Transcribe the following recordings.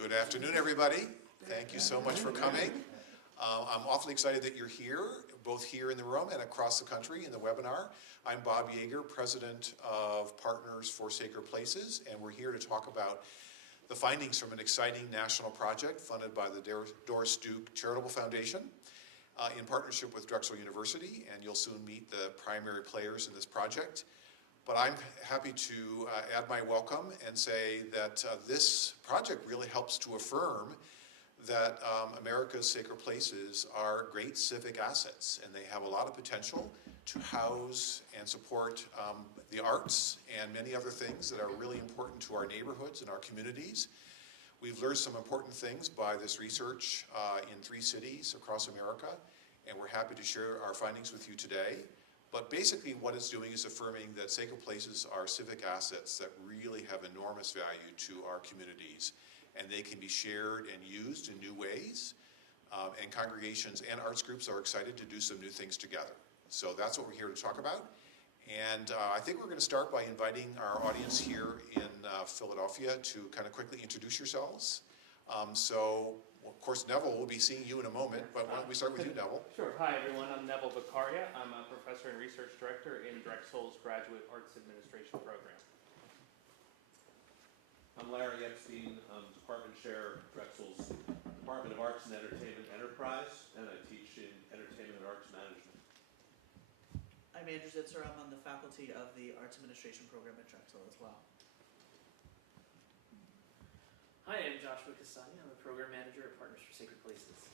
Good afternoon, everybody. Thank you so much for coming. I'm awfully excited that you're here, both here in the room and across the country in the webinar. I'm Bob Jaeger, President of Partners for Sacred Places, and we're here to talk about the findings from an exciting national project funded by the Doris Duke Charitable Foundation in partnership with Drexel University, and you'll soon meet the primary players in this project. But I'm happy to add my welcome and say that this project really helps to affirm that America's sacred places are great civic assets, and they have a lot of potential to house and support the arts and many other things that are really important to our neighborhoods and our communities. We've learned some important things by this research in 3 cities across America, and we're happy to share our findings with you today. But basically what it's doing is affirming that sacred places are civic assets that really have enormous value to our communities, and they can be shared and used in new ways. And congregations and arts groups are excited to do some new things together. So that's what we're here to talk about. And I think we're going to start by inviting our audience here in Philadelphia to kind of quickly introduce yourselves. Of course, Neville, we'll be seeing you in a moment, but why don't we start with you, Neville? Sure. Hi, everyone. I'm Neville Vicaria. I'm a professor and research director in Drexel's Graduate Arts Administration program. I'm Larry Epstein. I'm department chair of Drexel's Department of Arts and Entertainment Enterprise, and I teach in entertainment and arts management. I'm Andrew Zitzer. I'm on the faculty of the Arts Administration program at Drexel as well. Hi, I'm Joshua Castagna. I'm a program manager at Partners for Sacred Places.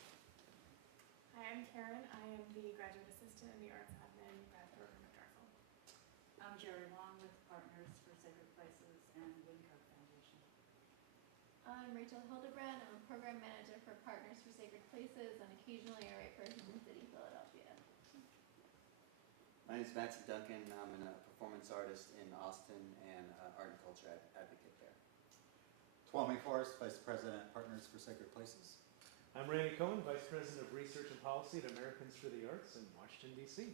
Hi, I'm Karen. I am the graduate assistant in the Arts Admin grad program at Drexel. I'm Jerry Long with Partners for Sacred Places and Wyncote Foundation. I'm Rachel Hildebrand. I'm a program manager for Partners for Sacred Places, and occasionally I write for Hidden City, Philadelphia. My name is Matthew Duncan. I'm a performance artist in Austin and art and culture advocate there. Kwame Forrest, Vice President at Partners for Sacred Places. I'm Randy Cohen, Vice President of Research and Policy at Americans for the Arts in Washington, D.C.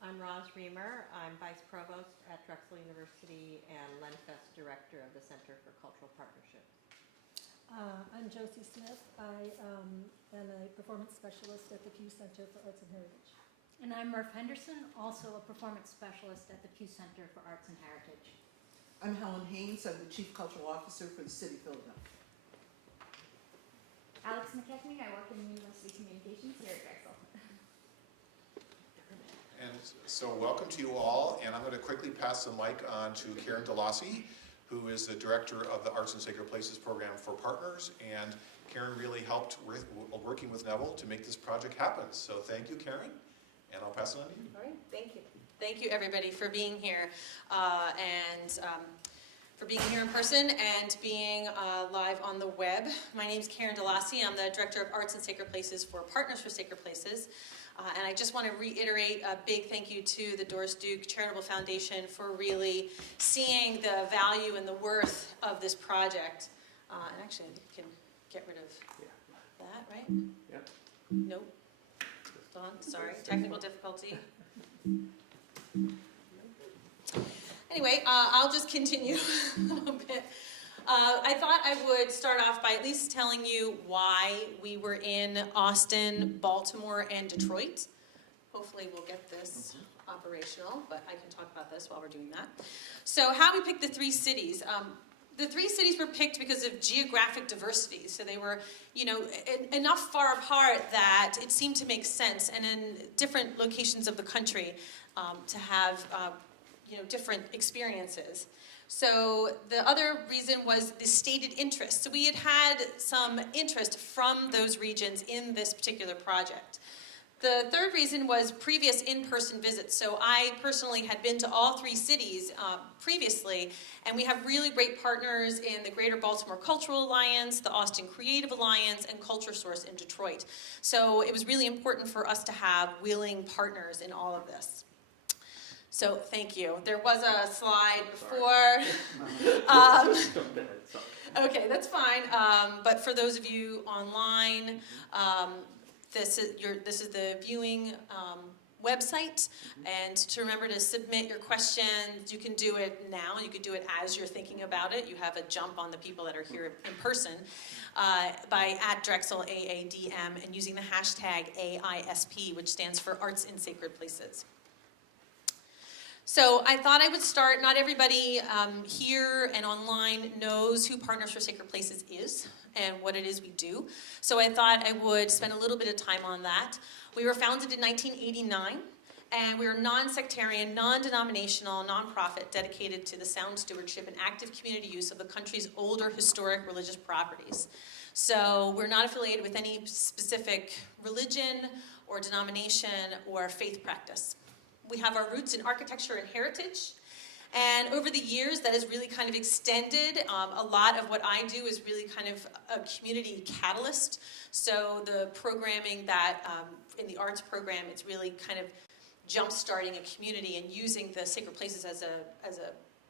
I'm Roz Reamer. I'm Vice Provost at Drexel University and LenFest Director of the Center for Cultural Partnerships. I'm Josie Smith. I am a performance specialist at the Pew Center for Arts and Heritage. And I'm Murph Henderson, also a performance specialist at the Pew Center for Arts and Heritage. I'm Helen Haynes. I'm the Chief Cultural Officer for the City of Philadelphia. Alex McKechnie. I work in University Communications here at Drexel. And so welcome to you all, and I'm going to quickly pass the mic on to Karen DeLossi, who is the director of the Arts and Sacred Places program for Partners, and Karen really helped working with Neville to make this project happen. So thank you, Karen, and I'll pass it on to you. All right, thank you. Thank you, everybody, for being here, for being here in person and being live on the web. My name is Karen DeLossi. I'm the Director of Arts and Sacred Places for Partners for Sacred Places. And I just want to reiterate a big thank you to the Doris Duke Charitable Foundation for really seeing the value and the worth of this project. And actually, I can get rid of that, right? Yep. Nope. Hold on, sorry, technical difficulty. Anyway, I'll just continue a little bit. I thought I would start off by at least telling you why we were in Austin, Baltimore, and Detroit. Hopefully we'll get this operational, but I can talk about this while we're doing that. So how we picked the 3 cities. The 3 cities were picked because of geographic diversity. So they were, enough far apart that it seemed to make sense, and in different locations of the country to have, different experiences. So the other reason was the stated interest. So we had some interest from those regions in this particular project. The third reason was previous in-person visits. So I personally had been to all 3 cities previously, and we have really great partners in the Greater Baltimore Cultural Alliance, the Austin Creative Alliance, and Culture Source in Detroit. So it was really important for us to have willing partners in all of this. So thank you. There was a slide before. Okay, that's fine. But for those of you online, this is the viewing website, and to remember to submit your questions. You can do it now. You could do it as you're thinking about it. You have a jump on the people that are here in person by @Drexel AADM and using the hashtag AISP, which stands for Arts in Sacred Places. So I thought I would start. Not everybody here and online knows who Partners for Sacred Places is and what it is we do. So I thought I would spend a little bit of time on that. We were founded in 1989, and we're a non-sectarian, non-denominational nonprofit dedicated to the sound stewardship and active community use of the country's older historic religious properties. So we're not affiliated with any specific religion or denomination or faith practice. We have our roots in architecture and heritage. And over the years, that has really kind of extended. A lot of what I do is really kind of a community catalyst. So the programming that, in the arts program, it's really kind of jump-starting a community and using the sacred places as a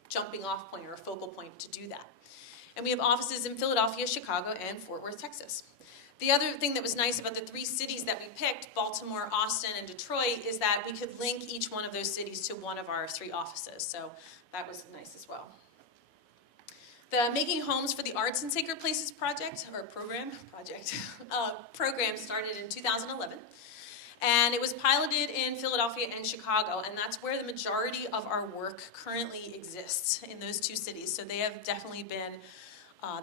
jumping off point or a focal point to do that. And we have offices in Philadelphia, Chicago, and Fort Worth, Texas. The other thing that was nice about the 3 cities that we picked, Baltimore, Austin, and Detroit, is that we could link each one of those cities to one of our 3 offices. So that was nice as well. The Making Homes for the Arts in Sacred Places program started in 2011. And it was piloted in Philadelphia and Chicago, and that's where the majority of our work currently exists, in those 2 cities. So they have definitely been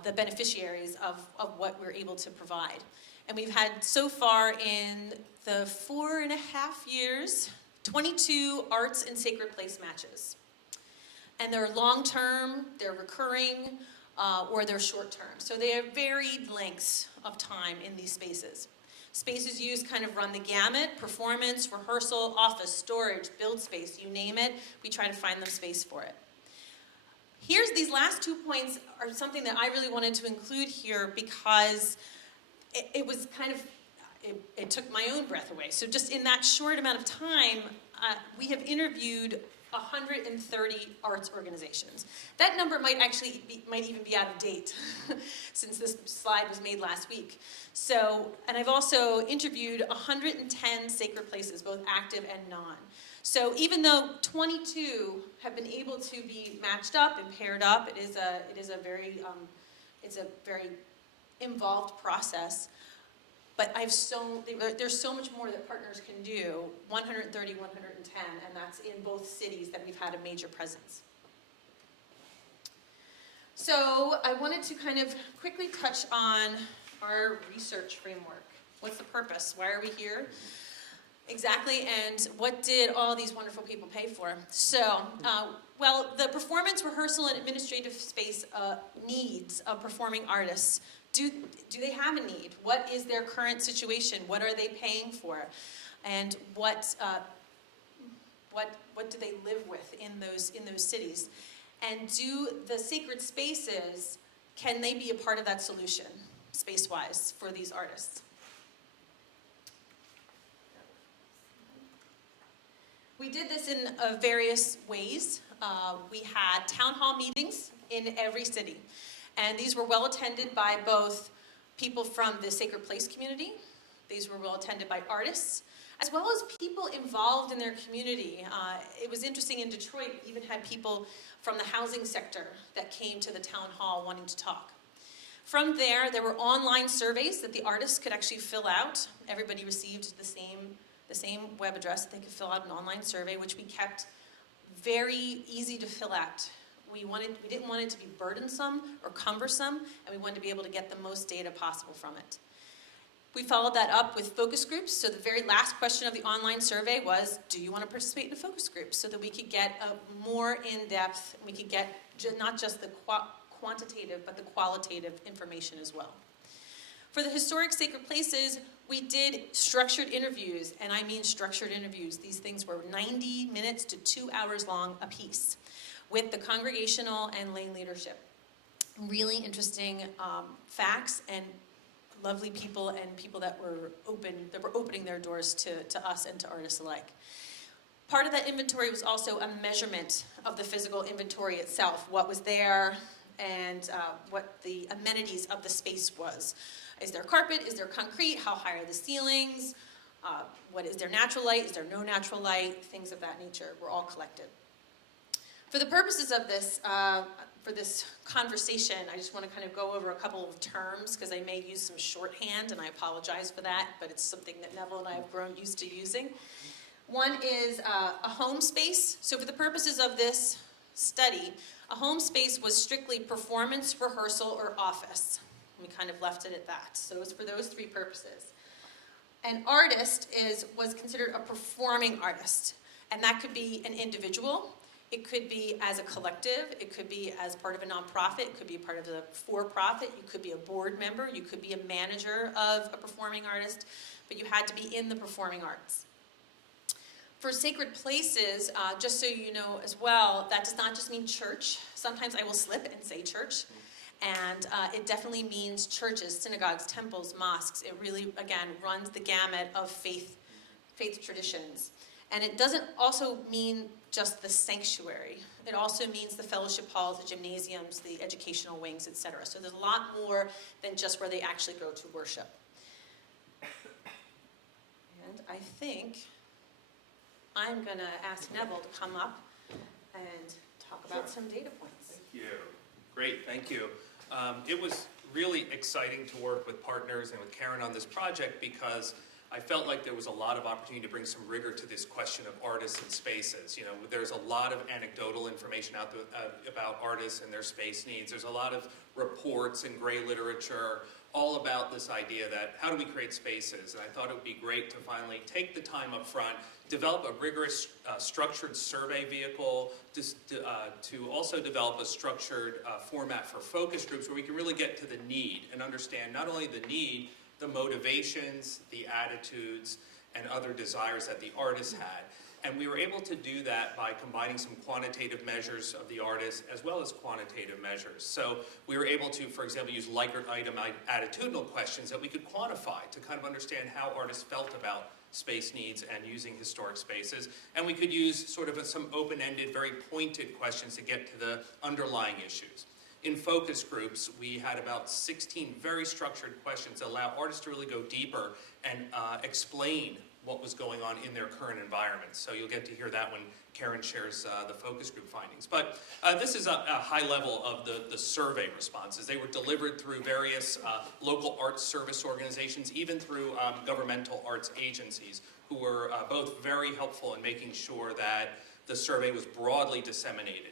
the beneficiaries of what we're able to provide. And we've had so far in the 4.5 years, 22 arts and sacred place matches. And they're long-term, they're recurring, or they're short-term. So they have varied lengths of time in these spaces. Spaces used kind of run the gamut: performance, rehearsal, office, storage, build space, you name it, we try to find them space for it. These last 2 points are something that I really wanted to include here because it was kind of, it took my own breath away. So just in that short amount of time, we have interviewed 130 arts organizations. That number might even be out of date since this slide was made last week. So, and I've also interviewed 110 sacred places, both active and non. So even though 22 have been able to be matched up and paired up, it's a very involved process. But there's so much more that partners can do, 130, 110, and that's in both cities that we've had a major presence. So I wanted to kind of quickly touch on our research framework. What's the purpose? Why are we here? Exactly, and what did all these wonderful people pay for? So, well, the performance, rehearsal, and administrative space needs of performing artists. Do they have a need? What is their current situation? What are they paying for? And what do they live with in those cities? And do the sacred spaces, can they be a part of that solution, space-wise, for these artists? We did this in various ways. We had town hall meetings in every city. And these were well attended by both people from the sacred place community. These were well attended by artists, as well as people involved in their community. It was interesting, in Detroit, we even had people from the housing sector that came to the town hall wanting to talk. From there were online surveys that the artists could actually fill out. Everybody received the same web address that they could fill out an online survey, which we kept very easy to fill out. We didn't want it to be burdensome or cumbersome, and we wanted to be able to get the most data possible from it. We followed that up with focus groups. So the very last question of the online survey was, do you want to participate in a focus group? So that we could get a more in-depth, we could get not just the quantitative, but the qualitative information as well. For the historic sacred places, we did structured interviews, and I mean structured interviews. These things were 90 minutes to 2 hours long a piece, with the congregational and lay leadership. Really interesting facts and lovely people, and people that were opening their doors to us and to artists alike. Part of that inventory was also a measurement of the physical inventory itself, what was there and what the amenities of the space was. Is there carpet? Is there concrete? How high are the ceilings? What is there natural light? Is there no natural light? Things of that nature were all collected. For the purposes of this, for this conversation, I just want to kind of go over a couple of terms because I may use some shorthand, and I apologize for that, but it's something that Neville and I have grown used to using. One is a home space. So for the purposes of this study, a home space was strictly performance, rehearsal, or office. We kind of left it at that. So it's for those three purposes. An artist was considered a performing artist, and that could be an individual. It could be as a collective, it could be as part of a nonprofit, it could be part of the for-profit, you could be a board member, you could be a manager of a performing artist, but you had to be in the performing arts. For sacred places, just so you know as well, that does not just mean church. Sometimes I will slip and say church, and it definitely means churches, synagogues, temples, mosques. It really, again, runs the gamut of faith traditions. And it doesn't also mean just the sanctuary. It also means the fellowship halls, the gymnasiums, the educational wings, etc. So there's a lot more than just where they actually go to worship. And I think I'm going to ask Neville to come up and talk about some data points. Thank you. Great, thank you. It was really exciting to work with partners and with Karen on this project because I felt like there was a lot of opportunity to bring some rigor to this question of artists and spaces. You know, there's a lot of anecdotal information out there about artists and their space needs. There's a lot of reports and gray literature all about this idea that how do we create spaces? And I thought it would be great to finally take the time up front, develop a rigorous structured survey vehicle, to also develop a structured format for focus groups where we can really get to the need and understand not only the need, the motivations, the attitudes, and other desires that the artist had. And we were able to do that by combining some quantitative measures of the artist as well as quantitative measures. So we were able to, for example, use Likert item attitudinal questions that we could quantify to kind of understand how artists felt about space needs and using historic spaces. And we could use sort of some open-ended, very pointed questions to get to the underlying issues. In focus groups, we had about 16 very structured questions that allow artists to really go deeper and explain what was going on in their current environment. So you'll get to hear that when Karen shares the focus group findings. But this is a high level of the survey responses. They were delivered through various local arts service organizations, even through governmental arts agencies, who were both very helpful in making sure that the survey was broadly disseminated.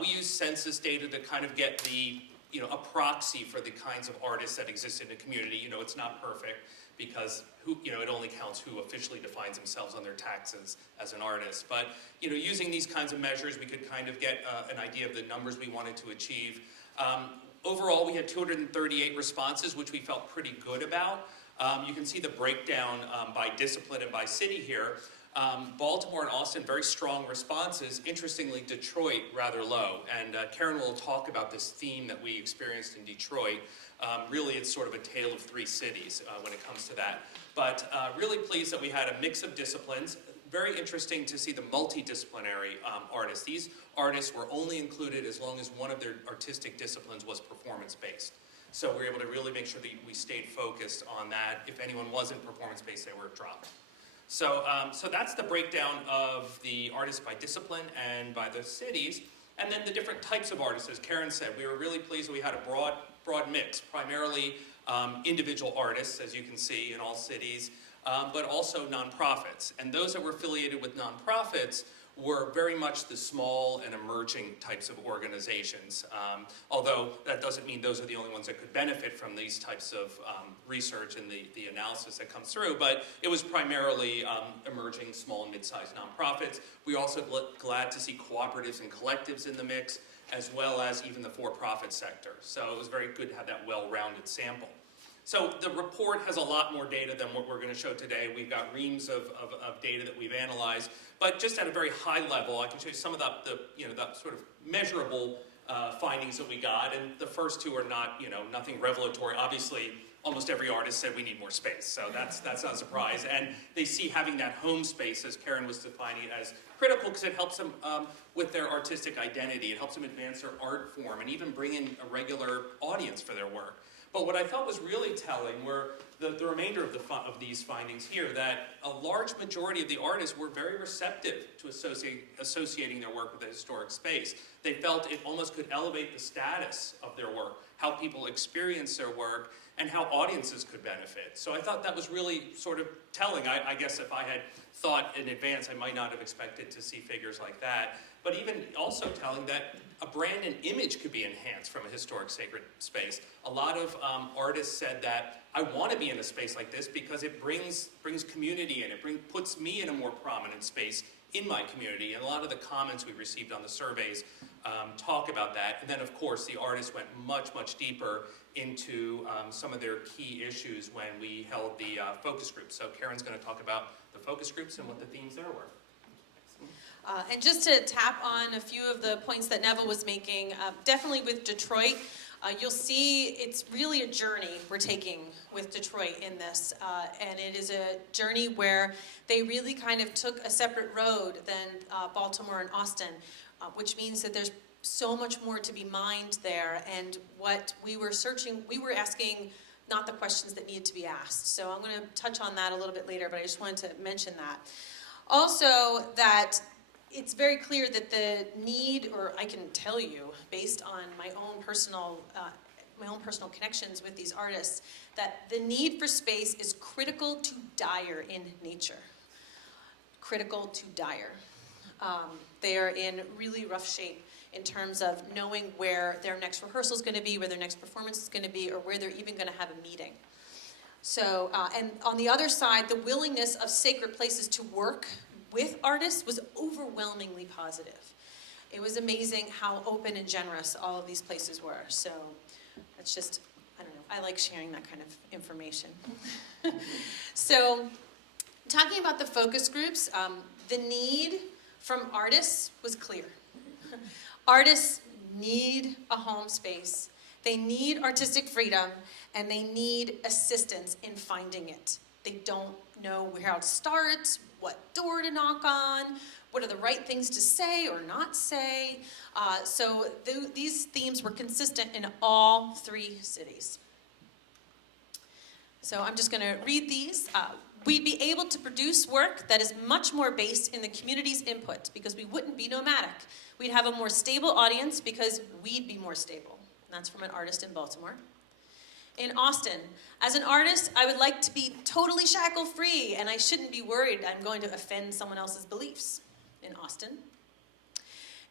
We use census data to kind of get a proxy for the kinds of artists that exist in the community. You know, it's not perfect because it only counts who officially defines themselves on their taxes as an artist. But using these kinds of measures, we could kind of get an idea of the numbers we wanted to achieve. Overall, we had 238 responses, which we felt pretty good about. You can see the breakdown by discipline and by city here. Baltimore and Austin, very strong responses. Interestingly, Detroit, rather low. And Karen will talk about this theme that we experienced in Detroit. Really, it's sort of a tale of three cities when it comes to that. But really pleased that we had a mix of disciplines. Very interesting to see the multidisciplinary artists. These artists were only included as long as one of their artistic disciplines was performance-based. So we were able to really make sure that we stayed focused on that. If anyone wasn't performance-based, they were dropped. So that's the breakdown of the artists by discipline and by the cities. And then the different types of artists, as Karen said, we were really pleased that we had a broad mix, primarily individual artists, as you can see in all cities, but also nonprofits. And those that were affiliated with nonprofits were very much the small and emerging types of organizations. Although that doesn't mean those are the only ones that could benefit from these types of research and the analysis that comes through, but it was primarily emerging small and mid-sized nonprofits. We also glad to see cooperatives and collectives in the mix, as well as even the for-profit sector. So it was very good to have that well-rounded sample. So the report has a lot more data than what we're going to show today. We've got reams of data that we've analyzed, but just at a very high level, I can show you some of the sort of measurable findings that we got. And the first two are not, nothing revelatory. Obviously, almost every artist said we need more space, so that's not a surprise. And they see having that home space, as Karen was defining it, as critical because it helps them with their artistic identity. It helps them advance their art form and even bring in a regular audience for their work. But what I thought was really telling were the remainder of these findings here, that a large majority of the artists were very receptive to associating their work with a historic space. They felt it almost could elevate the status of their work, how people experience their work, and how audiences could benefit. So I thought that was really sort of telling. I guess if I had thought in advance, I might not have expected to see figures like that. But even also telling that a brand and image could be enhanced from a historic sacred space. A lot of artists said that, I want to be in a space like this because it brings community in, it puts me in a more prominent space in my community. And a lot of the comments we received on the surveys talk about that. And then of course the artists went much, much deeper into some of their key issues when we held the focus groups. So Karen's going to talk about the focus groups and what the themes there were. And just to tap on a few of the points that Neville was making, definitely with Detroit, you'll see it's really a journey we're taking with Detroit in this. And it is a journey where they really kind of took a separate road than Baltimore and Austin, which means that there's so much more to be mined there. And what we were asking not the questions that needed to be asked. So I'm going to touch on that a little bit later, but I just wanted to mention that. Also, that it's very clear that the need, or I can tell you, based on my own personal connections with these artists, that the need for space is critical to dire in nature. Critical to dire. They are in really rough shape in terms of knowing where their next rehearsal is going to be, where their next performance is going to be, or where they're even going to have a meeting. So, and on the other side, the willingness of sacred places to work with artists was overwhelmingly positive. It was amazing how open and generous all of these places were. So it's just, I don't know, I like sharing that kind of information. So talking about the focus groups, the need from artists was clear. Artists need a home space. They need artistic freedom, and they need assistance in finding it. They don't know how to start, what door to knock on, what are the right things to say or not say. So these themes were consistent in all three cities. So I'm just going to read these. We'd be able to produce work that is much more based in the community's input because we wouldn't be nomadic. We'd have a more stable audience because we'd be more stable. And that's from an artist in Baltimore. In Austin, as an artist, I would like to be totally shackle-free, and I shouldn't be worried I'm going to offend someone else's beliefs. In Austin.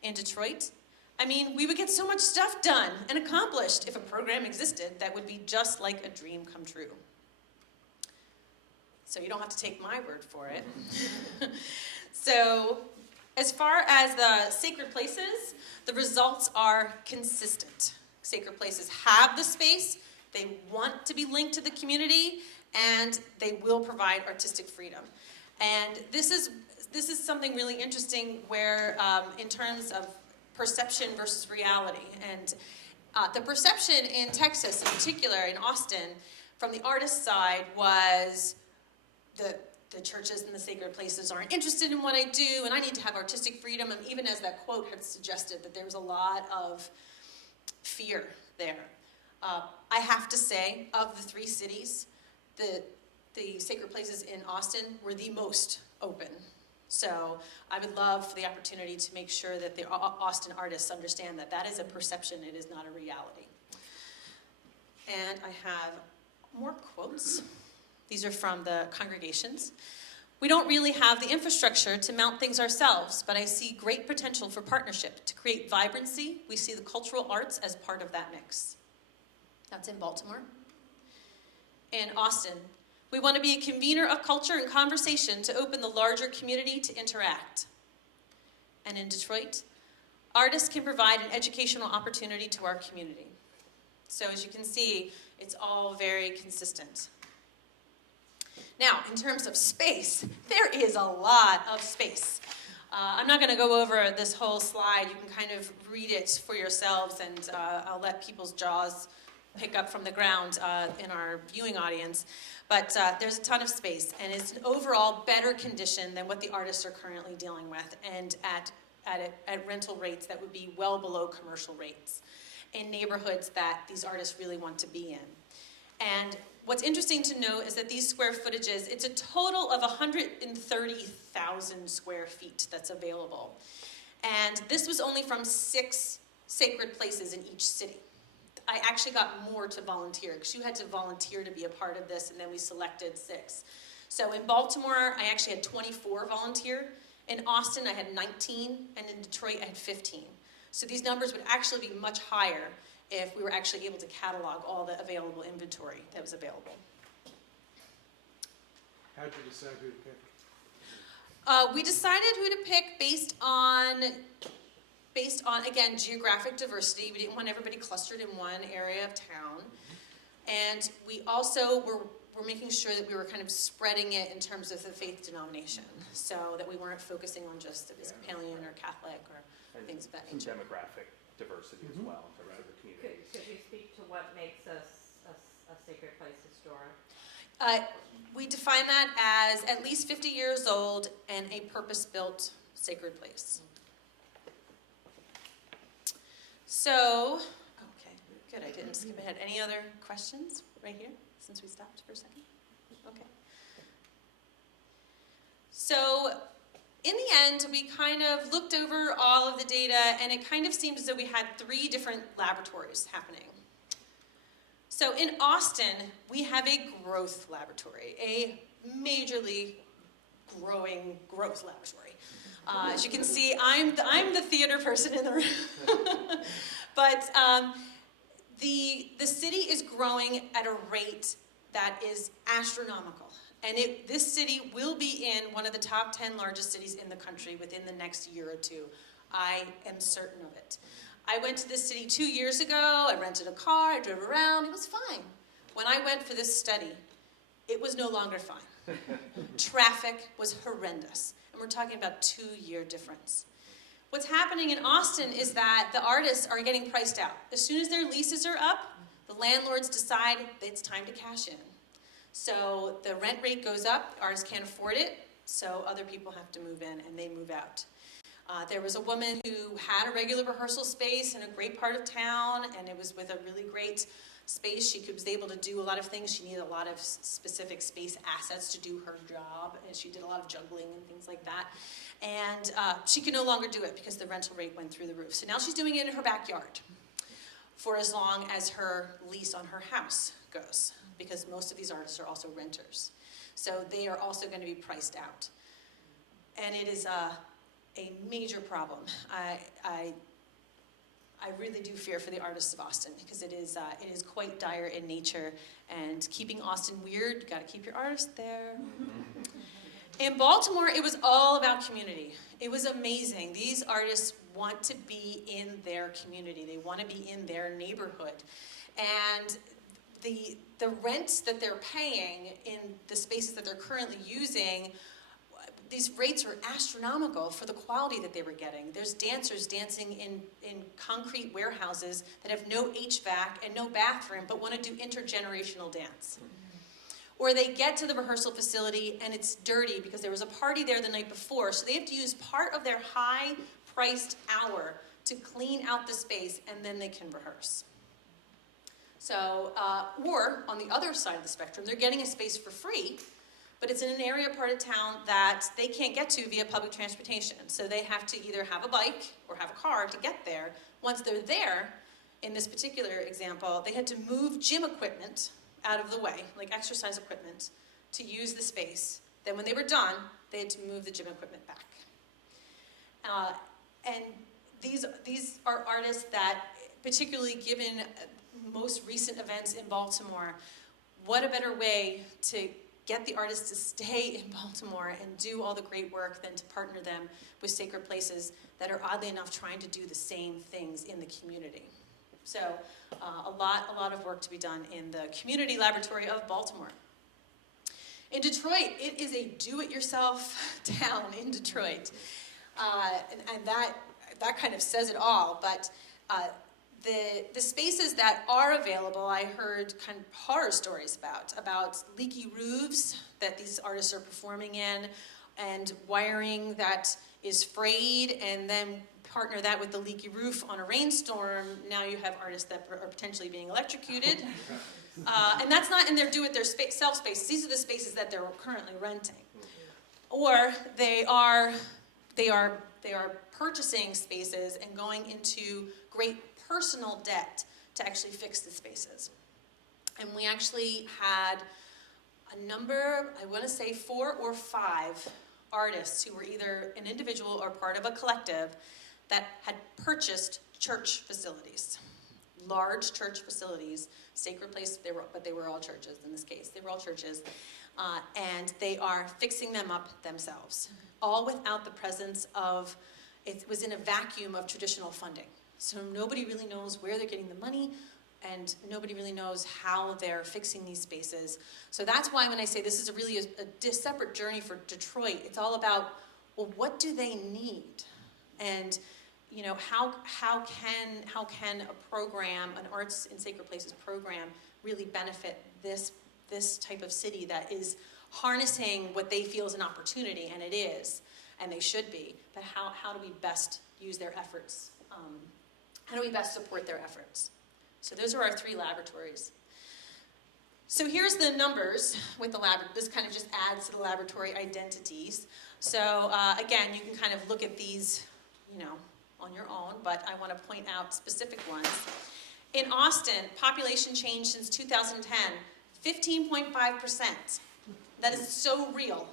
In Detroit, I mean, we would get so much stuff done and accomplished if a program existed that would be just like a dream come true. So you don't have to take my word for it. So, as far as the sacred places, the results are consistent. Sacred places have the space, they want to be linked to the community, and they will provide artistic freedom. And this is something really interesting where, in terms of perception versus reality. And the perception in Texas, in particular, in Austin, from the artist side was the churches and the sacred places aren't interested in what I do, and I need to have artistic freedom. And even as that quote had suggested, that there was a lot of fear there. I have to say, of the three cities, the sacred places in Austin were the most open. So I would love for the opportunity to make sure that the Austin artists understand that that is a perception, it is not a reality. And I have more quotes. These are from the congregations. We don't really have the infrastructure to mount things ourselves, but I see great potential for partnership. To create vibrancy, we see the cultural arts as part of that mix. That's in Baltimore. In Austin, we want to be a convener of culture and conversation to open the larger community to interact. And in Detroit, artists can provide an educational opportunity to our community. So as you can see, it's all very consistent. Now, in terms of space, there is a lot of space. I'm not going to go over this whole slide. You can kind of read it for yourselves, and I'll let people's jaws pick up from the ground in our viewing audience. But there's a ton of space, and it's an overall better condition than what the artists are currently dealing with, and at rental rates that would be well below commercial rates in neighborhoods that these artists really want to be in. And what's interesting to note is that these square footages, it's a total of 130,000 square feet that's available. And this was only from 6 sacred places in each city. I actually got more to volunteer, because you had to volunteer to be a part of this, and then we selected 6. So in Baltimore, I actually had 24 volunteer. In Austin, I had 19, and in Detroit, I had 15. So these numbers would actually be much higher if we were actually able to catalog all the available inventory that was available. How'd you decide who to pick? We decided who to pick based on, again, geographic diversity. We didn't want everybody clustered in one area of town. And we also were making sure that we were kind of spreading it in terms of the faith denomination, so that we weren't focusing on just Episcopalian or Catholic or things of that nature. Some demographic diversity as well in terms of the communities. Could you speak to what makes us a sacred place historic? We define that as at least 50 years old and a purpose-built sacred place. So, okay, good, I didn't skip ahead. Any other questions right here, since we stopped for a second? Okay. So, in the end, we kind of looked over all of the data, and it kind of seemed as though we had 3 different laboratories happening. So in Austin, we have a growth laboratory, a majorly growing growth laboratory. As you can see, I'm the theater person in the room. But the city is growing at a rate that is astronomical. And this city will be in one of the top 10 largest cities in the country within the next year or 2. I am certain of it. I went to this city 2 years ago. I rented a car. I drove around. It was fine. When I went for this study, it was no longer fine. Traffic was horrendous. And we're talking about 2-year difference. What's happening in Austin is that the artists are getting priced out. As soon as their leases are up, the landlords decide that it's time to cash in. So the rent rate goes up. Artists can't afford it. So other people have to move in, and they move out. There was a woman who had a regular rehearsal space in a great part of town, and it was with a really great space. She was able to do a lot of things. She needed a lot of specific space assets to do her job, and she did a lot of juggling and things like that. And she could no longer do it because the rental rate went through the roof. So now she's doing it in her backyard for as long as her lease on her house goes, because most of these artists are also renters. So they are also going to be priced out. And it is a major problem. I really do fear for the artists of Austin, because it is quite dire in nature, and keeping Austin weird, you got to keep your artists there. In Baltimore, it was all about community. It was amazing. These artists want to be in their community. They want to be in their neighborhood. And the rents that they're paying in the spaces that they're currently using, these rates are astronomical for the quality that they were getting. There's dancers dancing in concrete warehouses that have no HVAC and no bathroom, but want to do intergenerational dance. Or they get to the rehearsal facility and it's dirty because there was a party there the night before, so they have to use part of their high-priced hour to clean out the space, and then they can rehearse. So, or on the other side of the spectrum, they're getting a space for free, but it's in an area part of town that they can't get to via public transportation. So they have to either have a bike or have a car to get there. Once they're there, in this particular example, they had to move gym equipment out of the way, like exercise equipment, to use the space. Then when they were done, they had to move the gym equipment back. And these are artists that, particularly given most recent events in Baltimore, what a better way to get the artists to stay in Baltimore and do all the great work than to partner them with sacred places that are oddly enough trying to do the same things in the community. So a lot of work to be done in the community laboratory of Baltimore. In Detroit, it is a do-it-yourself town in Detroit. And that kind of says it all, but the spaces that are available, I heard kind of horror stories about leaky roofs that these artists are performing in, and wiring that is frayed, and then partner that with the leaky roof on a rainstorm, now you have artists that are potentially being electrocuted. And that's not in their self spaces. These are the spaces that they're currently renting. Or they are purchasing spaces and going into great personal debt to actually fix the spaces. And we actually had a number, I want to say 4 or 5 artists who were either an individual or part of a collective that had purchased church facilities, large church facilities, sacred place, but they were all churches in this case. They were all churches, and they are fixing them up themselves, all without the presence of, it was in a vacuum of traditional funding. So nobody really knows where they're getting the money, and nobody really knows how they're fixing these spaces. So that's why when I say this is really a separate journey for Detroit, it's all about, well, what do they need? And you know, how can a program, an Arts in Sacred Places program, really benefit this type of city that is harnessing what they feel is an opportunity, and it is, and they should be, but how do we best use their efforts? How do we best support their efforts? So those are our 3 laboratories. So here's the numbers with the lab. This kind of just adds to the laboratory identities. So again, you can kind of look at these, you know, on your own, but I want to point out specific ones. In Austin, population change since 2010, 15.5%. That is so real.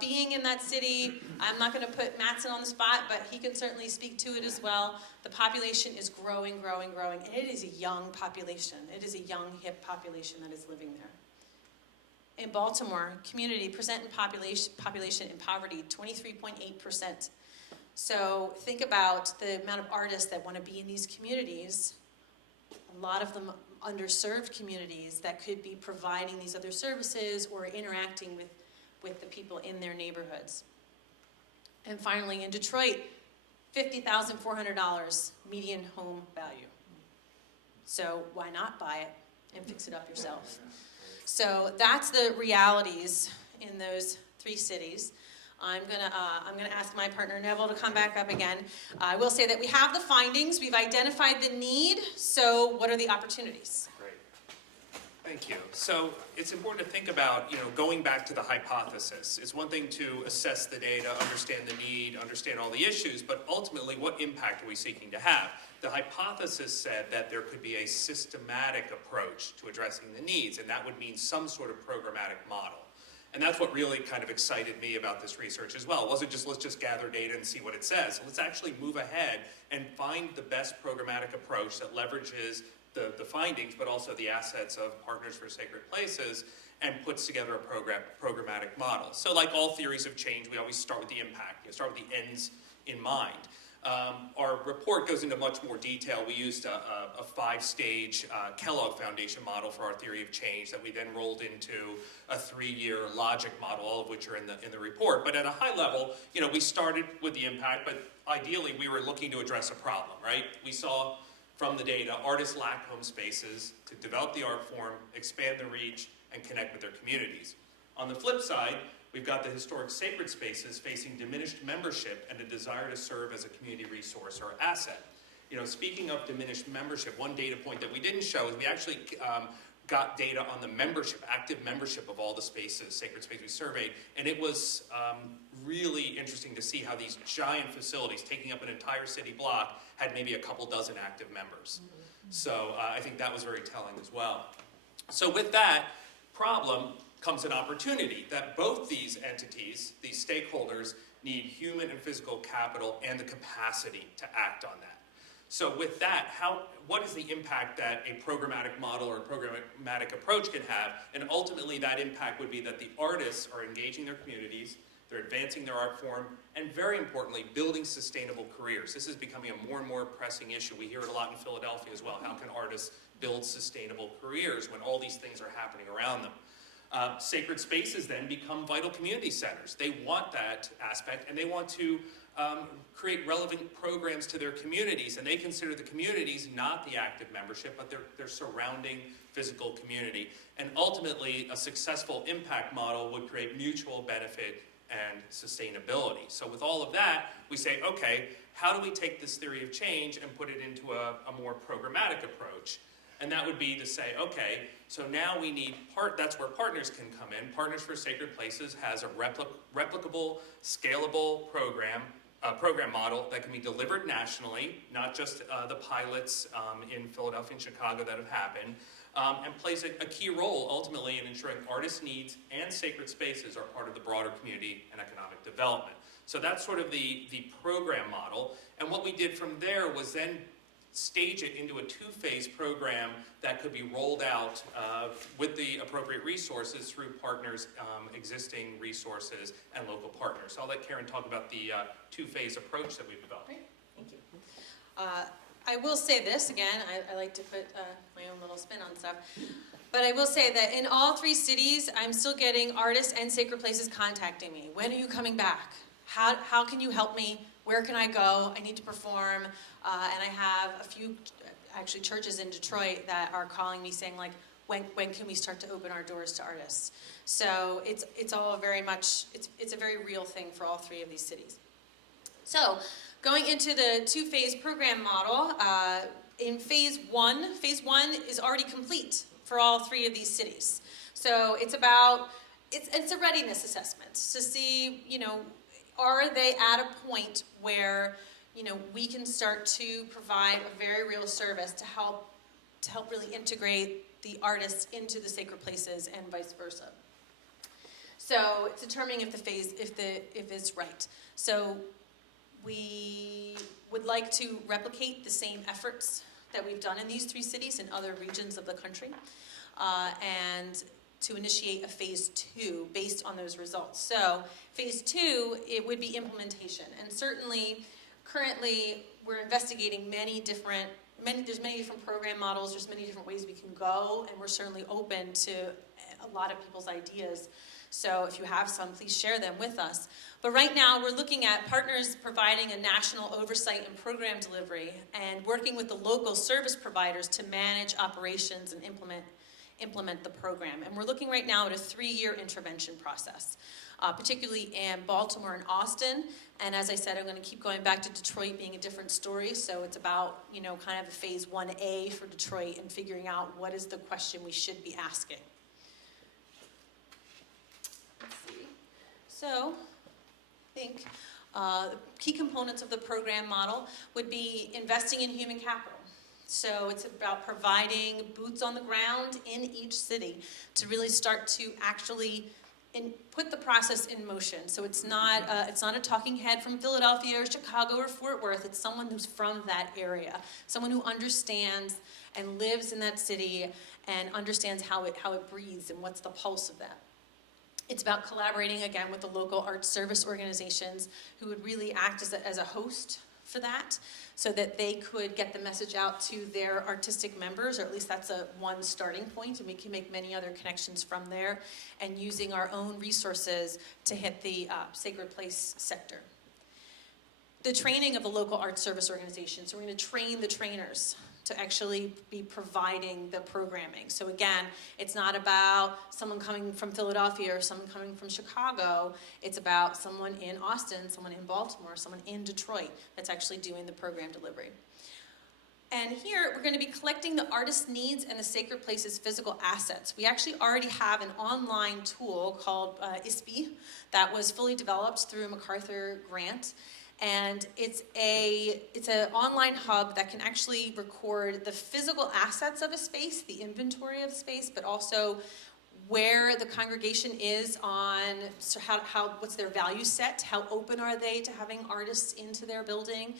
Being in that city, I'm not going to put Mattson on the spot, but he can certainly speak to it as well. The population is growing, growing, growing, and it is a young population. It is a young, hip population that is living there. In Baltimore, community percent in population in poverty, 23.8%. So think about the amount of artists that want to be in these communities. A lot of them underserved communities that could be providing these other services or interacting with the people in their neighborhoods. And finally, in Detroit, $50,400 median home value. So why not buy it and fix it up yourself? So that's the realities in those 3 cities. I'm gonna ask my partner Neville to come back up again. I will say that we have the findings, we've identified the need, so what are the opportunities? Great. Thank you. So it's important to think about, you know, going back to the hypothesis. It's one thing to assess the data, understand the need, understand all the issues, but ultimately what impact are we seeking to have? The hypothesis said that there could be a systematic approach to addressing the needs, and that would mean some sort of programmatic model. And that's what really kind of excited me about this research as well. It wasn't just, let's just gather data and see what it says. Let's actually move ahead and find the best programmatic approach that leverages the findings, but also the assets of Partners for Sacred Places, and puts together a programmatic model. So like all theories of change, we always start with the impact. You start with the ends in mind. Our report goes into much more detail. We used a 5-stage Kellogg Foundation model for our theory of change that we then rolled into a 3-year logic model, all of which are in the report. But at a high level, you know, we started with the impact, but ideally we were looking to address a problem, right? We saw from the data, artists lack home spaces to develop the art form, expand the reach, and connect with their communities. On the flip side, we've got the historic sacred spaces facing diminished membership and a desire to serve as a community resource or asset. You know, speaking of diminished membership, one data point that we didn't show is we actually got data on the membership, active membership of all the spaces, sacred spaces we surveyed, and it was really interesting to see how these giant facilities taking up an entire city block had maybe a couple dozen active members. So I think that was very telling as well. So with that problem comes an opportunity that both these entities, these stakeholders, need human and physical capital and the capacity to act on that. So with that, what is the impact that a programmatic model or a programmatic approach can have? And ultimately that impact would be that the artists are engaging their communities, they're advancing their art form, and very importantly, building sustainable careers. This is becoming a more and more pressing issue. We hear it a lot in Philadelphia as well. How can artists build sustainable careers when all these things are happening around them? Sacred spaces then become vital community centers. They want that aspect, and they want to create relevant programs to their communities, and they consider the communities not the active membership, but their surrounding physical community. And ultimately, a successful impact model would create mutual benefit and sustainability. So with all of that, we say, okay, how do we take this theory of change and put it into a more programmatic approach? And that would be to say, okay, so now we need that's where partners can come in. Partners for Sacred Places has a replicable, scalable program model that can be delivered nationally, not just the pilots in Philadelphia and Chicago that have happened, and plays a key role ultimately in ensuring artist needs and sacred spaces are part of the broader community and economic development. So that's sort of the program model. And what we did from there was then stage it into a two-phase program that could be rolled out with the appropriate resources through partners' existing resources and local partners. So I'll let Karen talk about the two-phase approach that we've developed. Great, thank you. I will say this again, I like to put my own little spin on stuff, but I will say that in all 3 cities, I'm still getting artists and Sacred Places contacting me. When are you coming back? How can you help me? Where can I go? I need to perform. And I have a few, actually, churches in Detroit that are calling me saying, like, when can we start to open our doors to artists? So it's all very much, it's a very real thing for all 3 of these cities. So going into the two-phase program model, in phase one is already complete for all 3 of these cities. So it's a readiness assessment to see, are they at a point where, we can start to provide a very real service to help really integrate the artists into the Sacred Places and vice versa. So it's determining if it's right. So we would like to replicate the same efforts that we've done in these 3 cities in other regions of the country, and to initiate a phase 2 based on those results. So phase 2, it would be implementation, and certainly currently we're investigating there's many different program models, there's many different ways we can go, and we're certainly open to a lot of people's ideas. So if you have some, please share them with us. But right now, we're looking at partners providing a national oversight and program delivery and working with the local service providers to manage operations and implement the program. And we're looking right now at a 3-year intervention process, particularly in Baltimore and Austin. And as I said, I'm going to keep going back to Detroit being a different story. So it's about, kind of a phase 1A for Detroit and figuring out what is the question we should be asking. Let's see. So I think the key components of the program model would be investing in human capital. So it's about providing boots on the ground in each city to really start to actually put the process in motion. So it's not a talking head from Philadelphia or Chicago or Fort Worth. It's someone who's from that area, someone who understands and lives in that city and understands how it breathes and what's the pulse of that. It's about collaborating again with the local arts service organizations who would really act as a host for that, so that they could get the message out to their artistic members, or at least that's one starting point, and we can make many other connections from there, and using our own resources to hit the Sacred Place sector. The training of the local arts service organizations, so we're going to train the trainers to actually be providing the programming. So again, it's not about someone coming from Philadelphia or someone coming from Chicago. It's about someone in Austin, someone in Baltimore, someone in Detroit that's actually doing the program delivery. And here, we're going to be collecting the artist's needs and the Sacred Places physical assets. We actually already have an online tool called ISPI that was fully developed through a MacArthur grant. And it's an online hub that can actually record the physical assets of a space, the inventory of the space, but also where the congregation is on, so what's their value set, how open are they to having artists into their building,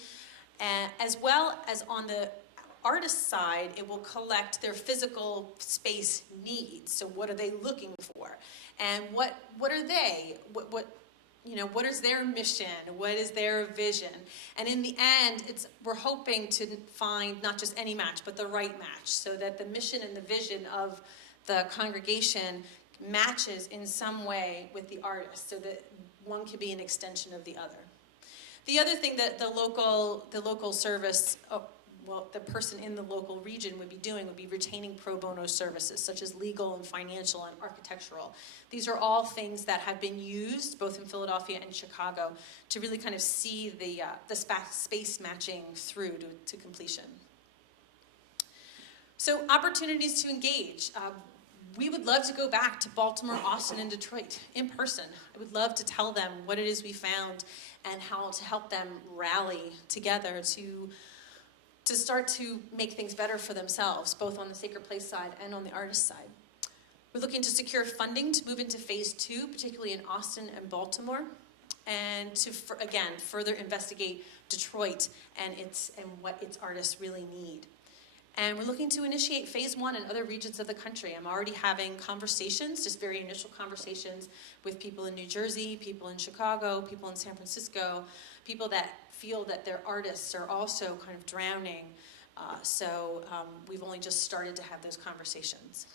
and as well as on the artist side, it will collect their physical space needs. So what are they looking for, and what are they? What is their mission? What is their vision? And in the end, we're hoping to find not just any match, but the right match, so that the mission and the vision of the congregation matches in some way with the artist, so that one can be an extension of the other. The other thing that the local service the person in the local region would be doing would be retaining pro bono services, such as legal and financial and architectural. These are all things that have been used both in Philadelphia and Chicago to really kind of see the space matching through to completion. So opportunities to engage. We would love to go back to Baltimore, Austin, and Detroit in person. I would love to tell them what it is we found and how to help them rally together to start to make things better for themselves, both on the Sacred Place side and on the artist side. We're looking to secure funding to move into phase 2, particularly in Austin and Baltimore, and to, again, further investigate Detroit and what its artists really need. And we're looking to initiate phase 1 in other regions of the country. I'm already having conversations, just very initial conversations with people in New Jersey, people in Chicago, people in San Francisco, people that feel that their artists are also kind of drowning. So we've only just started to have those conversations.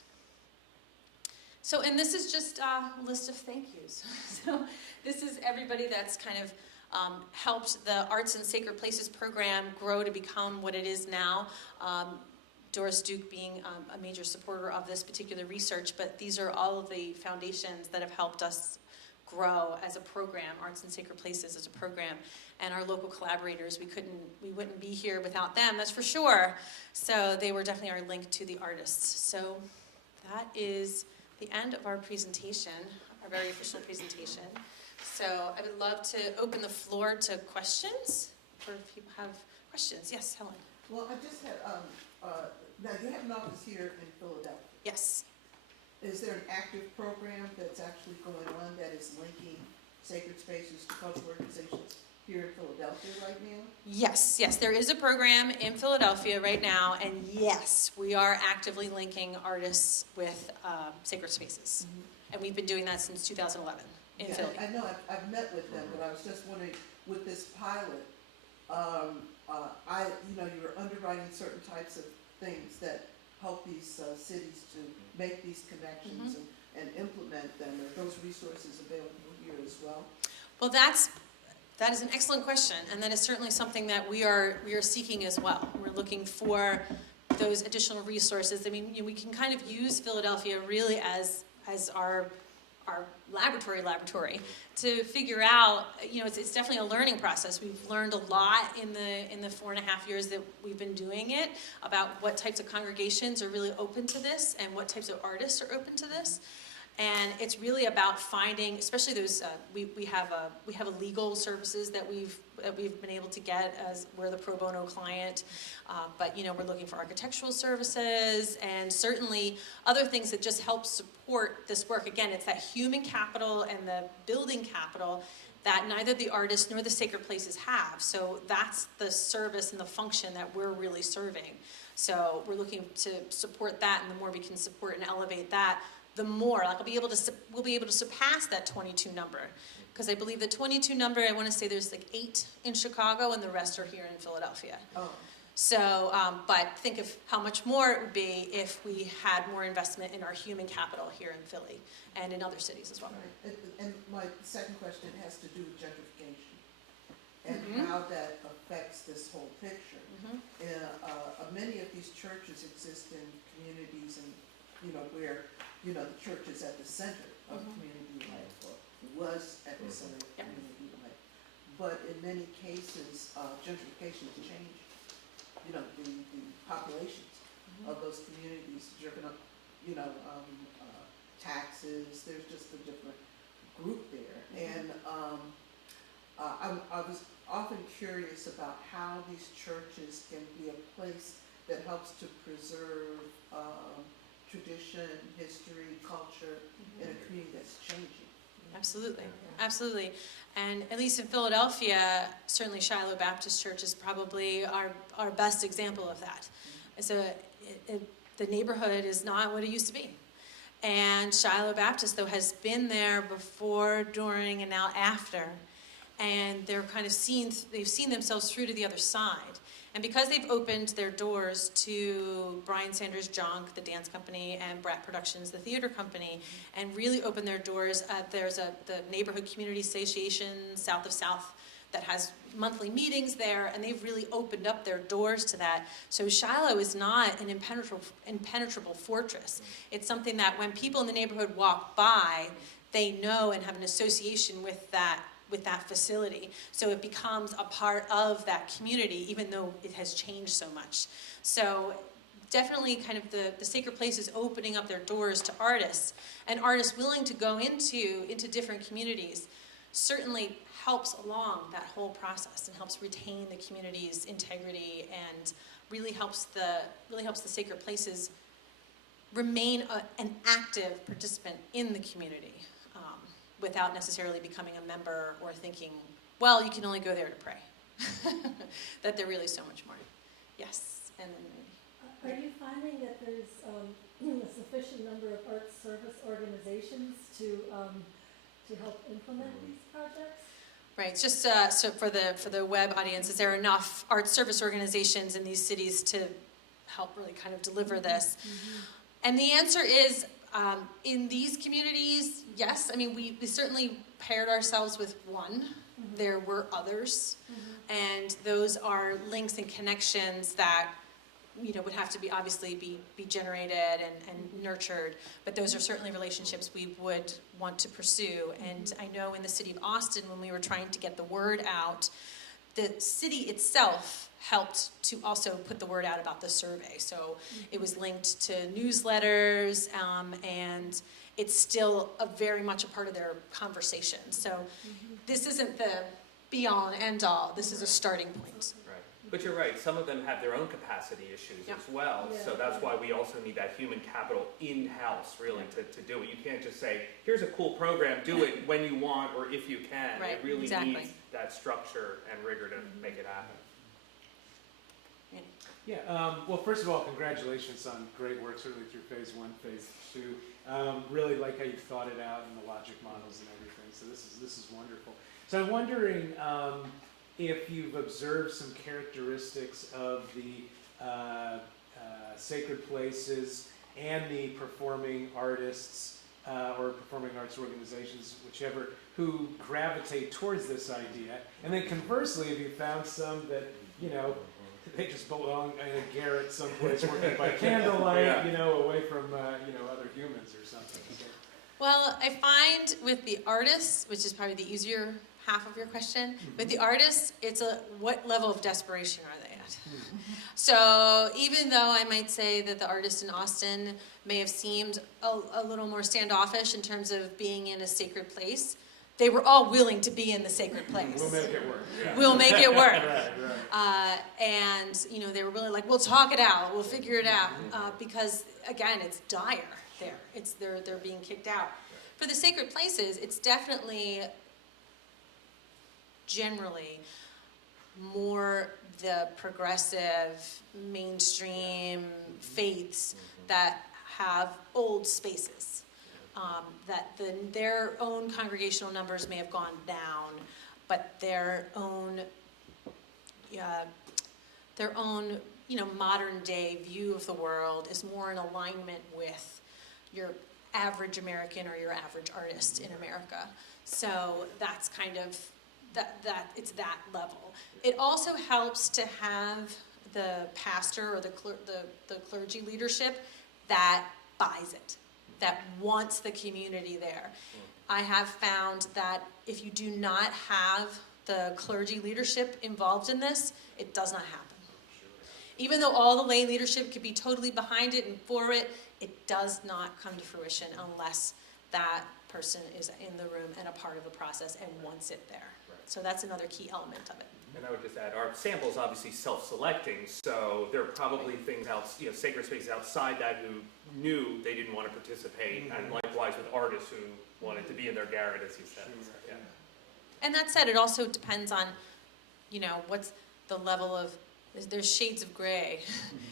So, and this is just a list of thank yous. So this is everybody that's kind of helped the Arts and Sacred Places program grow to become what it is now. Doris Duke being a major supporter of this particular research, but these are all of the foundations that have helped us grow as a program, Arts and Sacred Places as a program, and our local collaborators. We wouldn't be here without them, that's for sure. So they were definitely our link to the artists. So that is the end of our presentation, our very official presentation. So I would love to open the floor to questions, or if people have questions. Yes, Helen. Well, I just had, now you have an office here in Philadelphia. Yes. Is there an active program that's actually going on that is linking sacred spaces to cultural organizations here in Philadelphia right now? Yes, there is a program in Philadelphia right now, and yes, we are actively linking artists with sacred spaces. Mm-hmm. And we've been doing that since 2011 in Philly. I know, I've met with them, but I was just wondering, with this pilot, you were underwriting certain types of things that help these cities to make these connections and implement them. Are those resources available here as well? Well, that is an excellent question, and that is certainly something that we are seeking as well. We're looking for those additional resources. I mean, we can kind of use Philadelphia really as our laboratory to figure out, it's definitely a learning process. We've learned a lot in the 4.5 years that we've been doing it about what types of congregations are really open to this and what types of artists are open to this. And it's really about finding, especially those, we have a legal services that we've been able to get as we're the pro bono client, but we're looking for architectural services and certainly other things that just help support this work. Again, it's that human capital and the building capital that neither the artists nor the Sacred Places have. So that's the service and the function that we're really serving. So we're looking to support that, and the more we can support and elevate that, the more, we'll be able to surpass that 22 number. Because I believe the 22 number, I want to say there's like 8 in Chicago and the rest are here in Philadelphia. Oh. So, but think of how much more it would be if we had more investment in our human capital here in Philly and in other cities as well. Right. And my second question has to do with gentrification and how that affects this whole picture. Many of these churches exist in communities and, where the church is at the center of community life, or was at the center of community life. But in many cases, gentrification has changed, the populations of those communities, driven up, taxes, there's just a different group there. And I was often curious about how these churches can be a place that helps to preserve tradition, history, culture in a community that's changing. Absolutely. And at least in Philadelphia, certainly Shiloh Baptist Church is probably our best example of that. So the neighborhood is not what it used to be. And Shiloh Baptist, though, has been there before, during, and now after. And they're kind of they've seen themselves through to the other side. And because they've opened their doors to Brian Sanders' Junk, the dance company, and Brat Productions, the theater company, and really opened their doors, there's the Neighborhood Community Association, South of South, that has monthly meetings there, and they've really opened up their doors to that. So Shiloh is not an impenetrable fortress. It's something that when people in the neighborhood walk by, they know and have an association with that facility. So it becomes a part of that community, even though it has changed so much. So definitely kind of the sacred places opening up their doors to artists, and artists willing to go into different communities certainly helps along that whole process and helps retain the community's integrity and really helps the sacred places remain an active participant in the community without necessarily becoming a member or thinking, well, you can only go there to pray. That they're really so much more. Yes, and then maybe. Are you finding that there's a sufficient number of art service organizations to help implement these projects? Right, just so for the web audience, is there enough art service organizations in these cities to help really kind of deliver this? And the answer is, in these communities, yes. I mean, we certainly paired ourselves with one. There were others, and those are links and connections that would have to be obviously be generated and nurtured, but those are certainly relationships we would want to pursue. And I know in the city of Austin, when we were trying to get the word out, the city itself helped to also put the word out about the survey. So it was linked to newsletters, and it's still very much a part of their conversation. So this isn't the be-all and end-all. This is a starting point. But you're right, some of them have their own capacity issues as well, so that's why we also need that human capital in-house, really, to do it. You can't just say, here's a cool program, do it when you want or if you can. Right, It really exactly. needs that structure and rigor to make it happen. Yeah, well, first of all, congratulations on great work, certainly through phase 1, phase 2. Really like how you thought it out and the logic models and everything, so this is wonderful. So I'm wondering, if you've observed some characteristics of the sacred places and the performing artists or performing arts organizations, whichever, who gravitate towards this idea. And then conversely, have you found some that, they just belong in a garret someplace working by candlelight, away from, other humans or something? So. Well, I find with the artists, which is probably the easier half of your question, with the artists, it's what level of desperation are they at? So even though I might say that the artists in Austin may have seemed a little more standoffish in terms of being in a sacred place, they were all willing to be in the sacred place. We'll make it work. Yeah. We'll make it work. Right. And they were really like, we'll talk it out, we'll figure it out, because again, it's dire there. They're being kicked out. For the sacred places, it's definitely generally more the progressive mainstream faiths that have old spaces, that their own congregational numbers may have gone down, but their own modern day view of the world is more in alignment with your average American or your average artist in America. So that's kind of that it's that level. It also helps to have the pastor or the clergy leadership that buys it, that wants the community there. I have found that if you do not have the clergy leadership involved in this, it does not happen. Even though all the lay leadership could be totally behind it and for it, it does not come to fruition unless that person is in the room and a part of the process and wants it there. So that's another key element of it. And I would just add, our sample is obviously self-selecting, so there are probably things sacred spaces outside that who knew they didn't want to participate, and likewise with artists who wanted to be in their garret, as you said. Sure. Yeah. And that said, it also depends on, what's the level of, there's shades of gray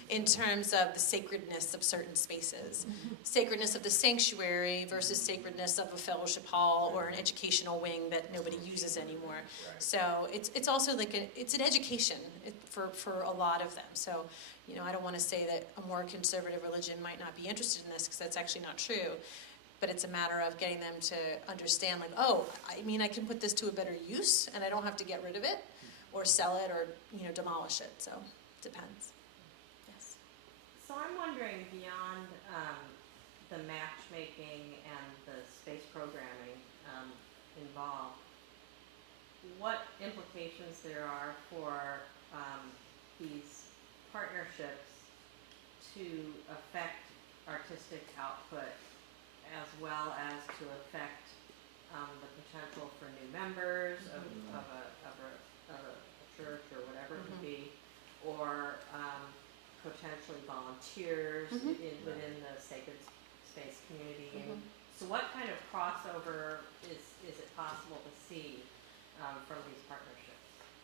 in terms of the sacredness of certain spaces. Sacredness of the sanctuary versus sacredness of a fellowship hall or an educational wing that nobody uses anymore. So it's also like it's an education for a lot of them. So, I don't want to say that a more conservative religion might not be interested in this, because that's actually not true. but it's a matter of getting them to understand, like, oh, I mean, I can put this to a better use, and I don't have to get rid of it, or sell it, or, you know, demolish it, so, it depends. Yes. So I'm wondering, beyond the matchmaking and the space programming involved, what implications there are for these partnerships to affect artistic output, as well as to affect the potential for new members of a church or whatever it would be, or potentially volunteers within the sacred space community. And so what kind of crossover is it possible to see from these partnerships?